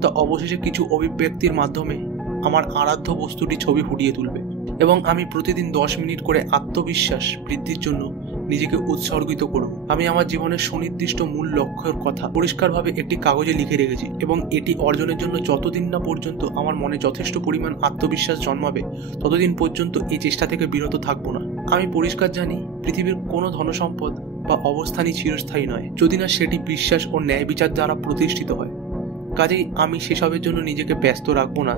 তা অবশেষে কিছু অভিব্যক্তির মাধ্যমে আমার আরাধ্য বস্তুটি ছবি ফুটিয়ে তুলবে, এবং আমি প্রতিদিন 10 মিনিট করে আত্মবিশ্বাস বৃদ্ধির জন্য নিজেকে উৎসর্গিত করব। আমি আমার জীবনের সুনির্দিষ্ট মূল লক্ষ্যের কথা পরিষ্কারভাবে একটি কাগজে লিখে রেখেছি, এবং এটি অর্জনের জন্য যতদিন না পর্যন্ত আমার মনে যথেষ্ট পরিমাণ আত্মবিশ্বাস জন্মাবে, ততদিন পর্যন্ত এই চেষ্টা থেকে বিরত থাকবো না। আমি পরিষ্কার জানি পৃথিবীর কোনো ধনসম্পদ বা অবস্থানই চিরস্থায়ী নয়, যদি না সেটি বিশ্বাস ও ন্যায় বিচার দ্বারা প্রতিষ্ঠিত হয়। কাজেই আমি সেসবের জন্য নিজেকে ব্যস্ত রাখবো না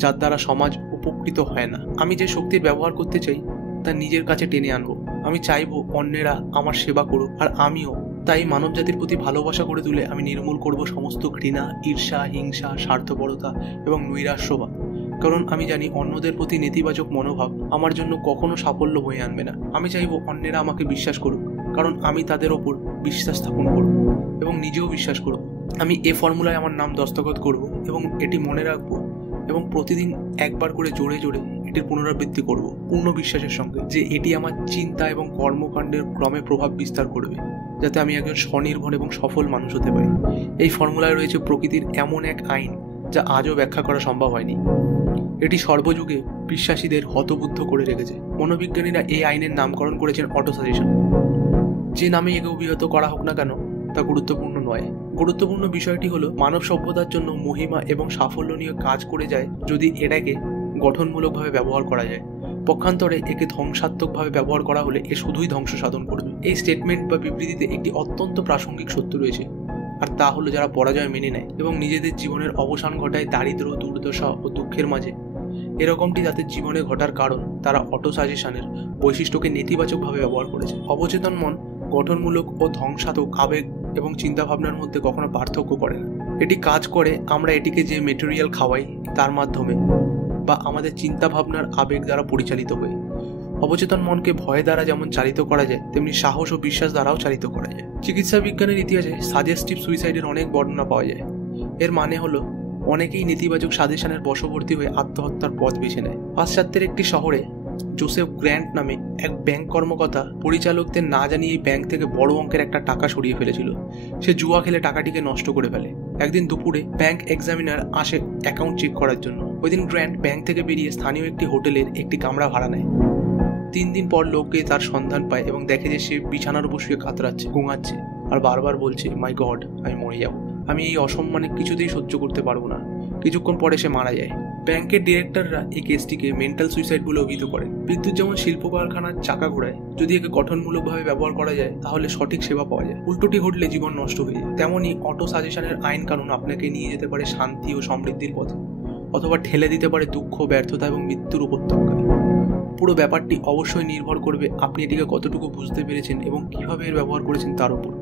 যার দ্বারা সমাজ উপকৃত হয় না। আমি যে শক্তির ব্যবহার করতে চাই তা নিজের কাছে টেনে আনবো। আমি চাইবো অন্যেরা আমার সেবা করুক, আর আমিও তাই মানব জাতির প্রতি ভালোবাসা করে তুলে আমি নির্মূল করব সমস্ত ঘৃণা, ঈর্ষা, হিংসা, স্বার্থপরতা এবং নৈরাশ্যবাদ। কারণ আমি জানি অন্যদের প্রতি নেতিবাচক মনোভাব আমার জন্য কখনো সাফল্য বয়ে আনবে না। আমি চাইবো অন্যেরা আমাকে বিশ্বাস করুক, কারণ আমি তাদের ওপর বিশ্বাস স্থাপন করব এবং নিজেও বিশ্বাস করব। আমি এ ফর্মুলায় আমার নাম দস্তখত করব এবং এটি মনে রাখবো, এবং প্রতিদিন একবার করে জোরে জোরে এটির পুনরাবৃত্তি করব পূর্ণ বিশ্বাসের সঙ্গে যে এটি আমার চিন্তা এবং কর্মকাণ্ডের ক্রমে প্রভাব বিস্তার করবে, যাতে আমি একজন স্বনির্ভর এবং সফল মানুষ হতে পারি। এই ফর্মুলায় রয়েছে প্রকৃতির এমন এক আইন যা আজও ব্যাখ্যা করা সম্ভব হয়নি। এটি সর্বযুগে বিশ্বাসীদের হতবুদ্ধ করে রেখেছে। মনোবিজ্ঞানীরা এই আইনের নামকরণ করেছেন অটো সাজেশন। যে নামে একে অভিহিত করা হোক না কেন তা গুরুত্বপূর্ণ নয়। গুরুত্বপূর্ণ বিষয়টি হলো মানব সভ্যতার জন্য মহিমা এবং সাফল্য নিয়ে কাজ করে যায় যদি এটাকে গঠনমূলকভাবে ব্যবহার করা যায়। পক্ষান্তরে একে ধ্বংসাত্মকভাবে ব্যবহার করা হলে এ শুধুই ধ্বংস সাধন করবে। এই স্টেটমেন্ট বা বিবৃতিতে একটি অত্যন্ত প্রাসঙ্গিক সত্য রয়েছে, আর তা হলো যারা পরাজয় মেনে নেয় এবং নিজেদের জীবনের অবসান ঘটায় দারিদ্র, দুর্দশা ও দুঃখের মাঝে, এরকমটি তাদের জীবনে ঘটার কারণ তারা অটো সাজেশনের বৈশিষ্ট্যকে নেতিবাচকভাবে ব্যবহার করেছে। অবচেতন মন গঠনমূলক ও ধ্বংসাত্মক আবেগ এবং চিন্তাভাবনার মধ্যে কখনো পার্থক্য করে না। এটি কাজ করে আমরা এটিকে যে মেটেরিয়াল খাওয়াই তার মাধ্যমে বা আমাদের চিন্তাভাবনার আবেগ দ্বারা পরিচালিত হয়ে। অবচেতন মনকে ভয় দ্বারা যেমন চালিত করা যায়, তেমনি সাহস ও বিশ্বাস দ্বারাও চালিত করা যায়। চিকিৎসা বিজ্ঞানের ইতিহাসে সাজেস্টিভ সুইসাইডের অনেক বর্ণনা পাওয়া যায়। এর মানে হলো অনেকেই নেতিবাচক সাজেশনের বশবর্তী হয়ে আত্মহত্যার পথ বেছে নেয়। পাশ্চাত্যের একটি শহরে জোসেফ গ্র্যান্ট নামে এক ব্যাংক কর্মকর্তা পরিচালকদের না জানিয়ে ব্যাংক থেকে বড় অঙ্কের একটা টাকা সরিয়ে ফেলেছিল। সে জুয়া খেলে টাকাটিকে নষ্ট করে ফেলে। একদিন দুপুরে ব্যাংক এক্সামিনার আসে অ্যাকাউন্ট চেক করার জন্য। ওই দিন গ্র্যান্ট ব্যাংক থেকে বেরিয়ে স্থানীয় একটি হোটেলের একটি কামরা ভাড়া নেয়। 3 দিন পর লোককে তার সন্ধান পায় এবং দেখে যে সে বিছানার উপর শুয়ে কাতরাচ্ছে, ঘুমাচ্ছে আর বারবার বলছে, মাই গড, আমি মরে যাব, আমি এই অসম্মানে কিছুতেই সহ্য করতে পারবো না। কিছুক্ষণ পরে সে মারা যায়। ব্যাংকের ডিরেক্টররা এই কেসটিকে মেন্টাল সুইসাইড বলে অভিহিত করেন। বিদ্যুৎ যেমন শিল্প কারখানার চাকা ঘোরায়, যদি একে গঠনমূলকভাবে ব্যবহার করা যায় তাহলে সঠিক সেবা পাওয়া যায়। উল্টোটি ঘটলে জীবন নষ্ট হয়ে যায়। তেমনই অটো সাজেশনের আইন কানুন আপনাকে নিয়ে যেতে পারে শান্তি ও সমৃদ্ধির পথে, অথবা ঠেলে দিতে পারে দুঃখ, ব্যর্থতা এবং মৃত্যুর উপত্যকায়। পুরো ব্যাপারটি অবশ্যই নির্ভর করবে আপনি এটিকে কতটুকু বুঝতে পেরেছেন এবং কিভাবে এর ব্যবহার করেছেন তার উপর।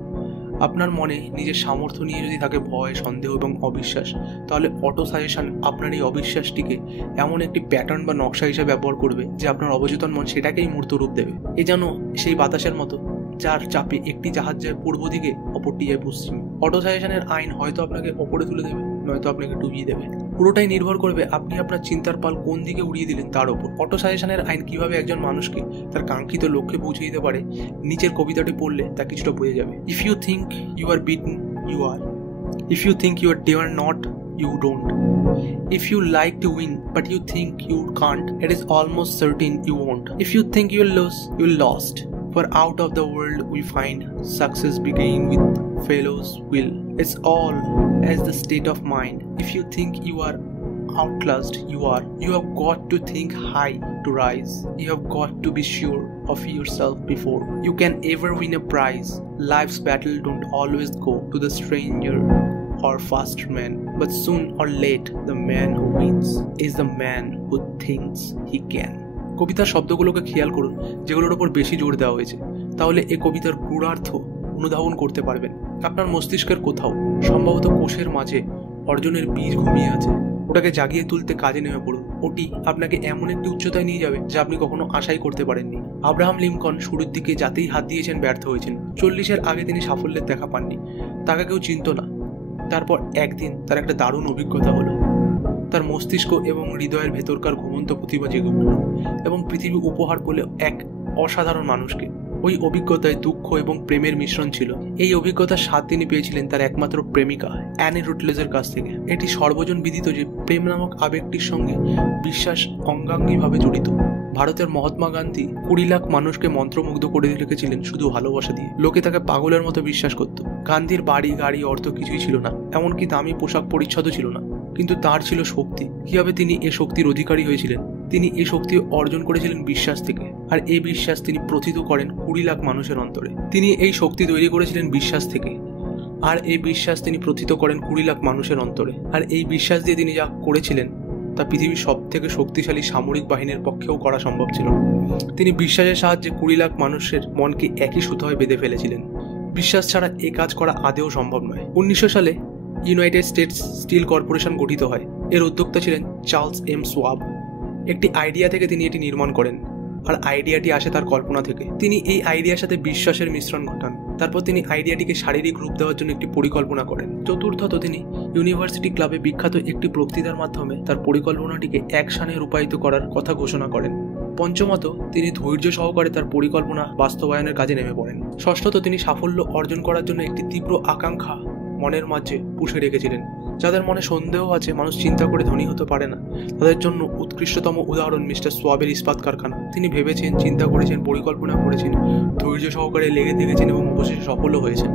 আপনার মনে নিজের সামর্থ্য নিয়ে যদি থাকে ভয়, সন্দেহ এবং অবিশ্বাস, তাহলে অটো সাজেশন আপনার এই অবিশ্বাসটিকে এমন একটি প্যাটার্ন বা নকশা হিসেবে ব্যবহার করবে যে আপনার অবচেতন মন সেটাকেই মূর্ত রূপ দেবে। এ যেন সেই বাতাসের মতো যার চাপে একটি জাহাজ যায় পূর্ব দিকে, অপরটি যায় পশ্চিমে। অটো সাজেশনের আইন হয়তো আপনাকে ওপরে তুলে দেবে, নয়তো আপনাকে ডুবিয়ে দেবে। পুরোটাই নির্ভর করবে আপনি আপনার চিন্তার পাল কোন দিকে উড়িয়ে দিলেন তার ওপর। অটো সাজেশনের আইন কিভাবে একজন মানুষকে তার কাঙ্ক্ষিত লক্ষ্যে পৌঁছে দিতে পারে, নিচের কবিতাটি পড়লে তা কিছুটা বোঝা যাবে। If you think you are beaten, you are. If you think you are dare not, you don't. If you like to win but you think you can't, it is almost certain you won't. If you think you'll lose, you'll lost. For out of the world we find success begin with fellows will. It's all as the state of mind. If you think you are outclassed, you are. You have got to think high to rise. You have got to be sure of yourself before you can ever win a prize. Life's battle don't always go to the stranger or faster man, but soon or late the man who wins is the man who thinks he can. কবিতার শব্দগুলোকে খেয়াল করুন যেগুলোর উপর বেশি জোর দেওয়া হয়েছে, তাহলে এই কবিতার গূঢ়ার্থ অনুধাবন করতে পারবেন। আপনার মস্তিষ্কের কোথাও, সম্ভবত কোষের মাঝে অর্জনের বীজ ঘুমিয়ে আছে। ওটাকে জাগিয়ে তুলতে কাজে নেমে পড়ুন। ওটি আপনাকে এমন একটি উচ্চতায় নিয়ে যাবে যা আপনি কখনো আশাই করতে পারেননি। আব্রাহাম লিঙ্কন শুরুর দিকে যাতেই হাত দিয়েছেন ব্যর্থ হয়েছেন। 40-এর আগে তিনি সাফল্যের দেখা পাননি, তাকে কেউ চিনত না। তারপর একদিন তার একটা দারুণ অভিজ্ঞতা হলো। তার মস্তিষ্ক এবং হৃদয়ের ভেতরকার ঘুমন্ত প্রতিভা জেগে উঠল এবং পৃথিবী উপহার করলে এক অসাধারণ মানুষকে। ওই অভিজ্ঞতায় দুঃখ এবং প্রেমের মিশ্রণ ছিল। এই অভিজ্ঞতার স্বাদ তিনি পেয়েছিলেন তার একমাত্র প্রেমিকা অ্যানি রুটলেজের কাছ থেকে। এটি সর্বজন বিদিত যে প্রেম নামক আবেগটির সঙ্গে বিশ্বাস অঙ্গাঙ্গিভাবে জড়িত। ভারতের মহাত্মা গান্ধী 20 লাখ মানুষকে মন্ত্রমুগ্ধ করে রেখেছিলেন শুধু ভালোবাসা দিয়ে। লোকে তাকে পাগলের মতো বিশ্বাস করত। গান্ধীর বাড়ি, গাড়ি, অর্থ কিছুই ছিল না, এমনকি দামি পোশাক পরিচ্ছদও ছিল না, কিন্তু তার ছিল শক্তি। কিভাবে তিনি এ শক্তির অধিকারী হয়েছিলেন? তিনি এই শক্তি অর্জন করেছিলেন বিশ্বাস থেকে, আর এই বিশ্বাস তিনি প্রথিত করেন 20 লাখ মানুষের অন্তরে। তিনি এই শক্তি তৈরি করেছিলেন বিশ্বাস থেকে, আর এই বিশ্বাস তিনি প্রথিত করেন 20 লাখ মানুষের অন্তরে। আর এই বিশ্বাস দিয়ে তিনি যা করেছিলেন তা পৃথিবীর সব থেকে শক্তিশালী সামরিক বাহিনীর পক্ষেও করা সম্ভব ছিল। তিনি বিশ্বাসের সাহায্যে 20 লাখ মানুষের মনকে একই সুতোয় বেঁধে ফেলেছিলেন। বিশ্বাস ছাড়া এই কাজ করা আদেও সম্ভব নয়। 1900 সালে ইউনাইটেড স্টেটস স্টিল কর্পোরেশন গঠিত হয়। এর উদ্যোক্তা ছিলেন চার্লস এম সোয়াব। একটি আইডিয়া থেকে তিনি এটি নির্মাণ করেন, আর আইডিয়াটি আসে তার কল্পনা থেকে। তিনি এই আইডিয়ার সাথে বিশ্বাসের মিশ্রণ ঘটান। তারপর তিনি আইডিয়াটিকে শারীরিক রূপ দেওয়ার জন্য একটি পরিকল্পনা করেন। চতুর্থত তিনি ইউনিভার্সিটি ক্লাবে বিখ্যাত একটি বক্তৃতার মাধ্যমে তার পরিকল্পনাটিকে অ্যাকশনে রূপায়িত করার কথা ঘোষণা করেন। পঞ্চমত তিনি ধৈর্য সহকারে তার পরিকল্পনা বাস্তবায়নের কাজে নেমে পড়েন। ষষ্ঠত তিনি সাফল্য অর্জন করার জন্য একটি তীব্র আকাঙ্ক্ষা মনের মাঝে পুষে রেখেছিলেন। যাদের মনে সন্দেহ আছে মানুষ চিন্তা করে ধনী হতে পারে না, তাদের জন্য উৎকৃষ্টতম উদাহরণ মিস্টার সোয়াবের ইস্পাত কারখানা। তিনি ভেবেছেন, চিন্তা করেছেন, পরিকল্পনা করেছেন, ধৈর্য সহকারে লেগে থেকেছেন এবং অবশেষে সফলও হয়েছেন।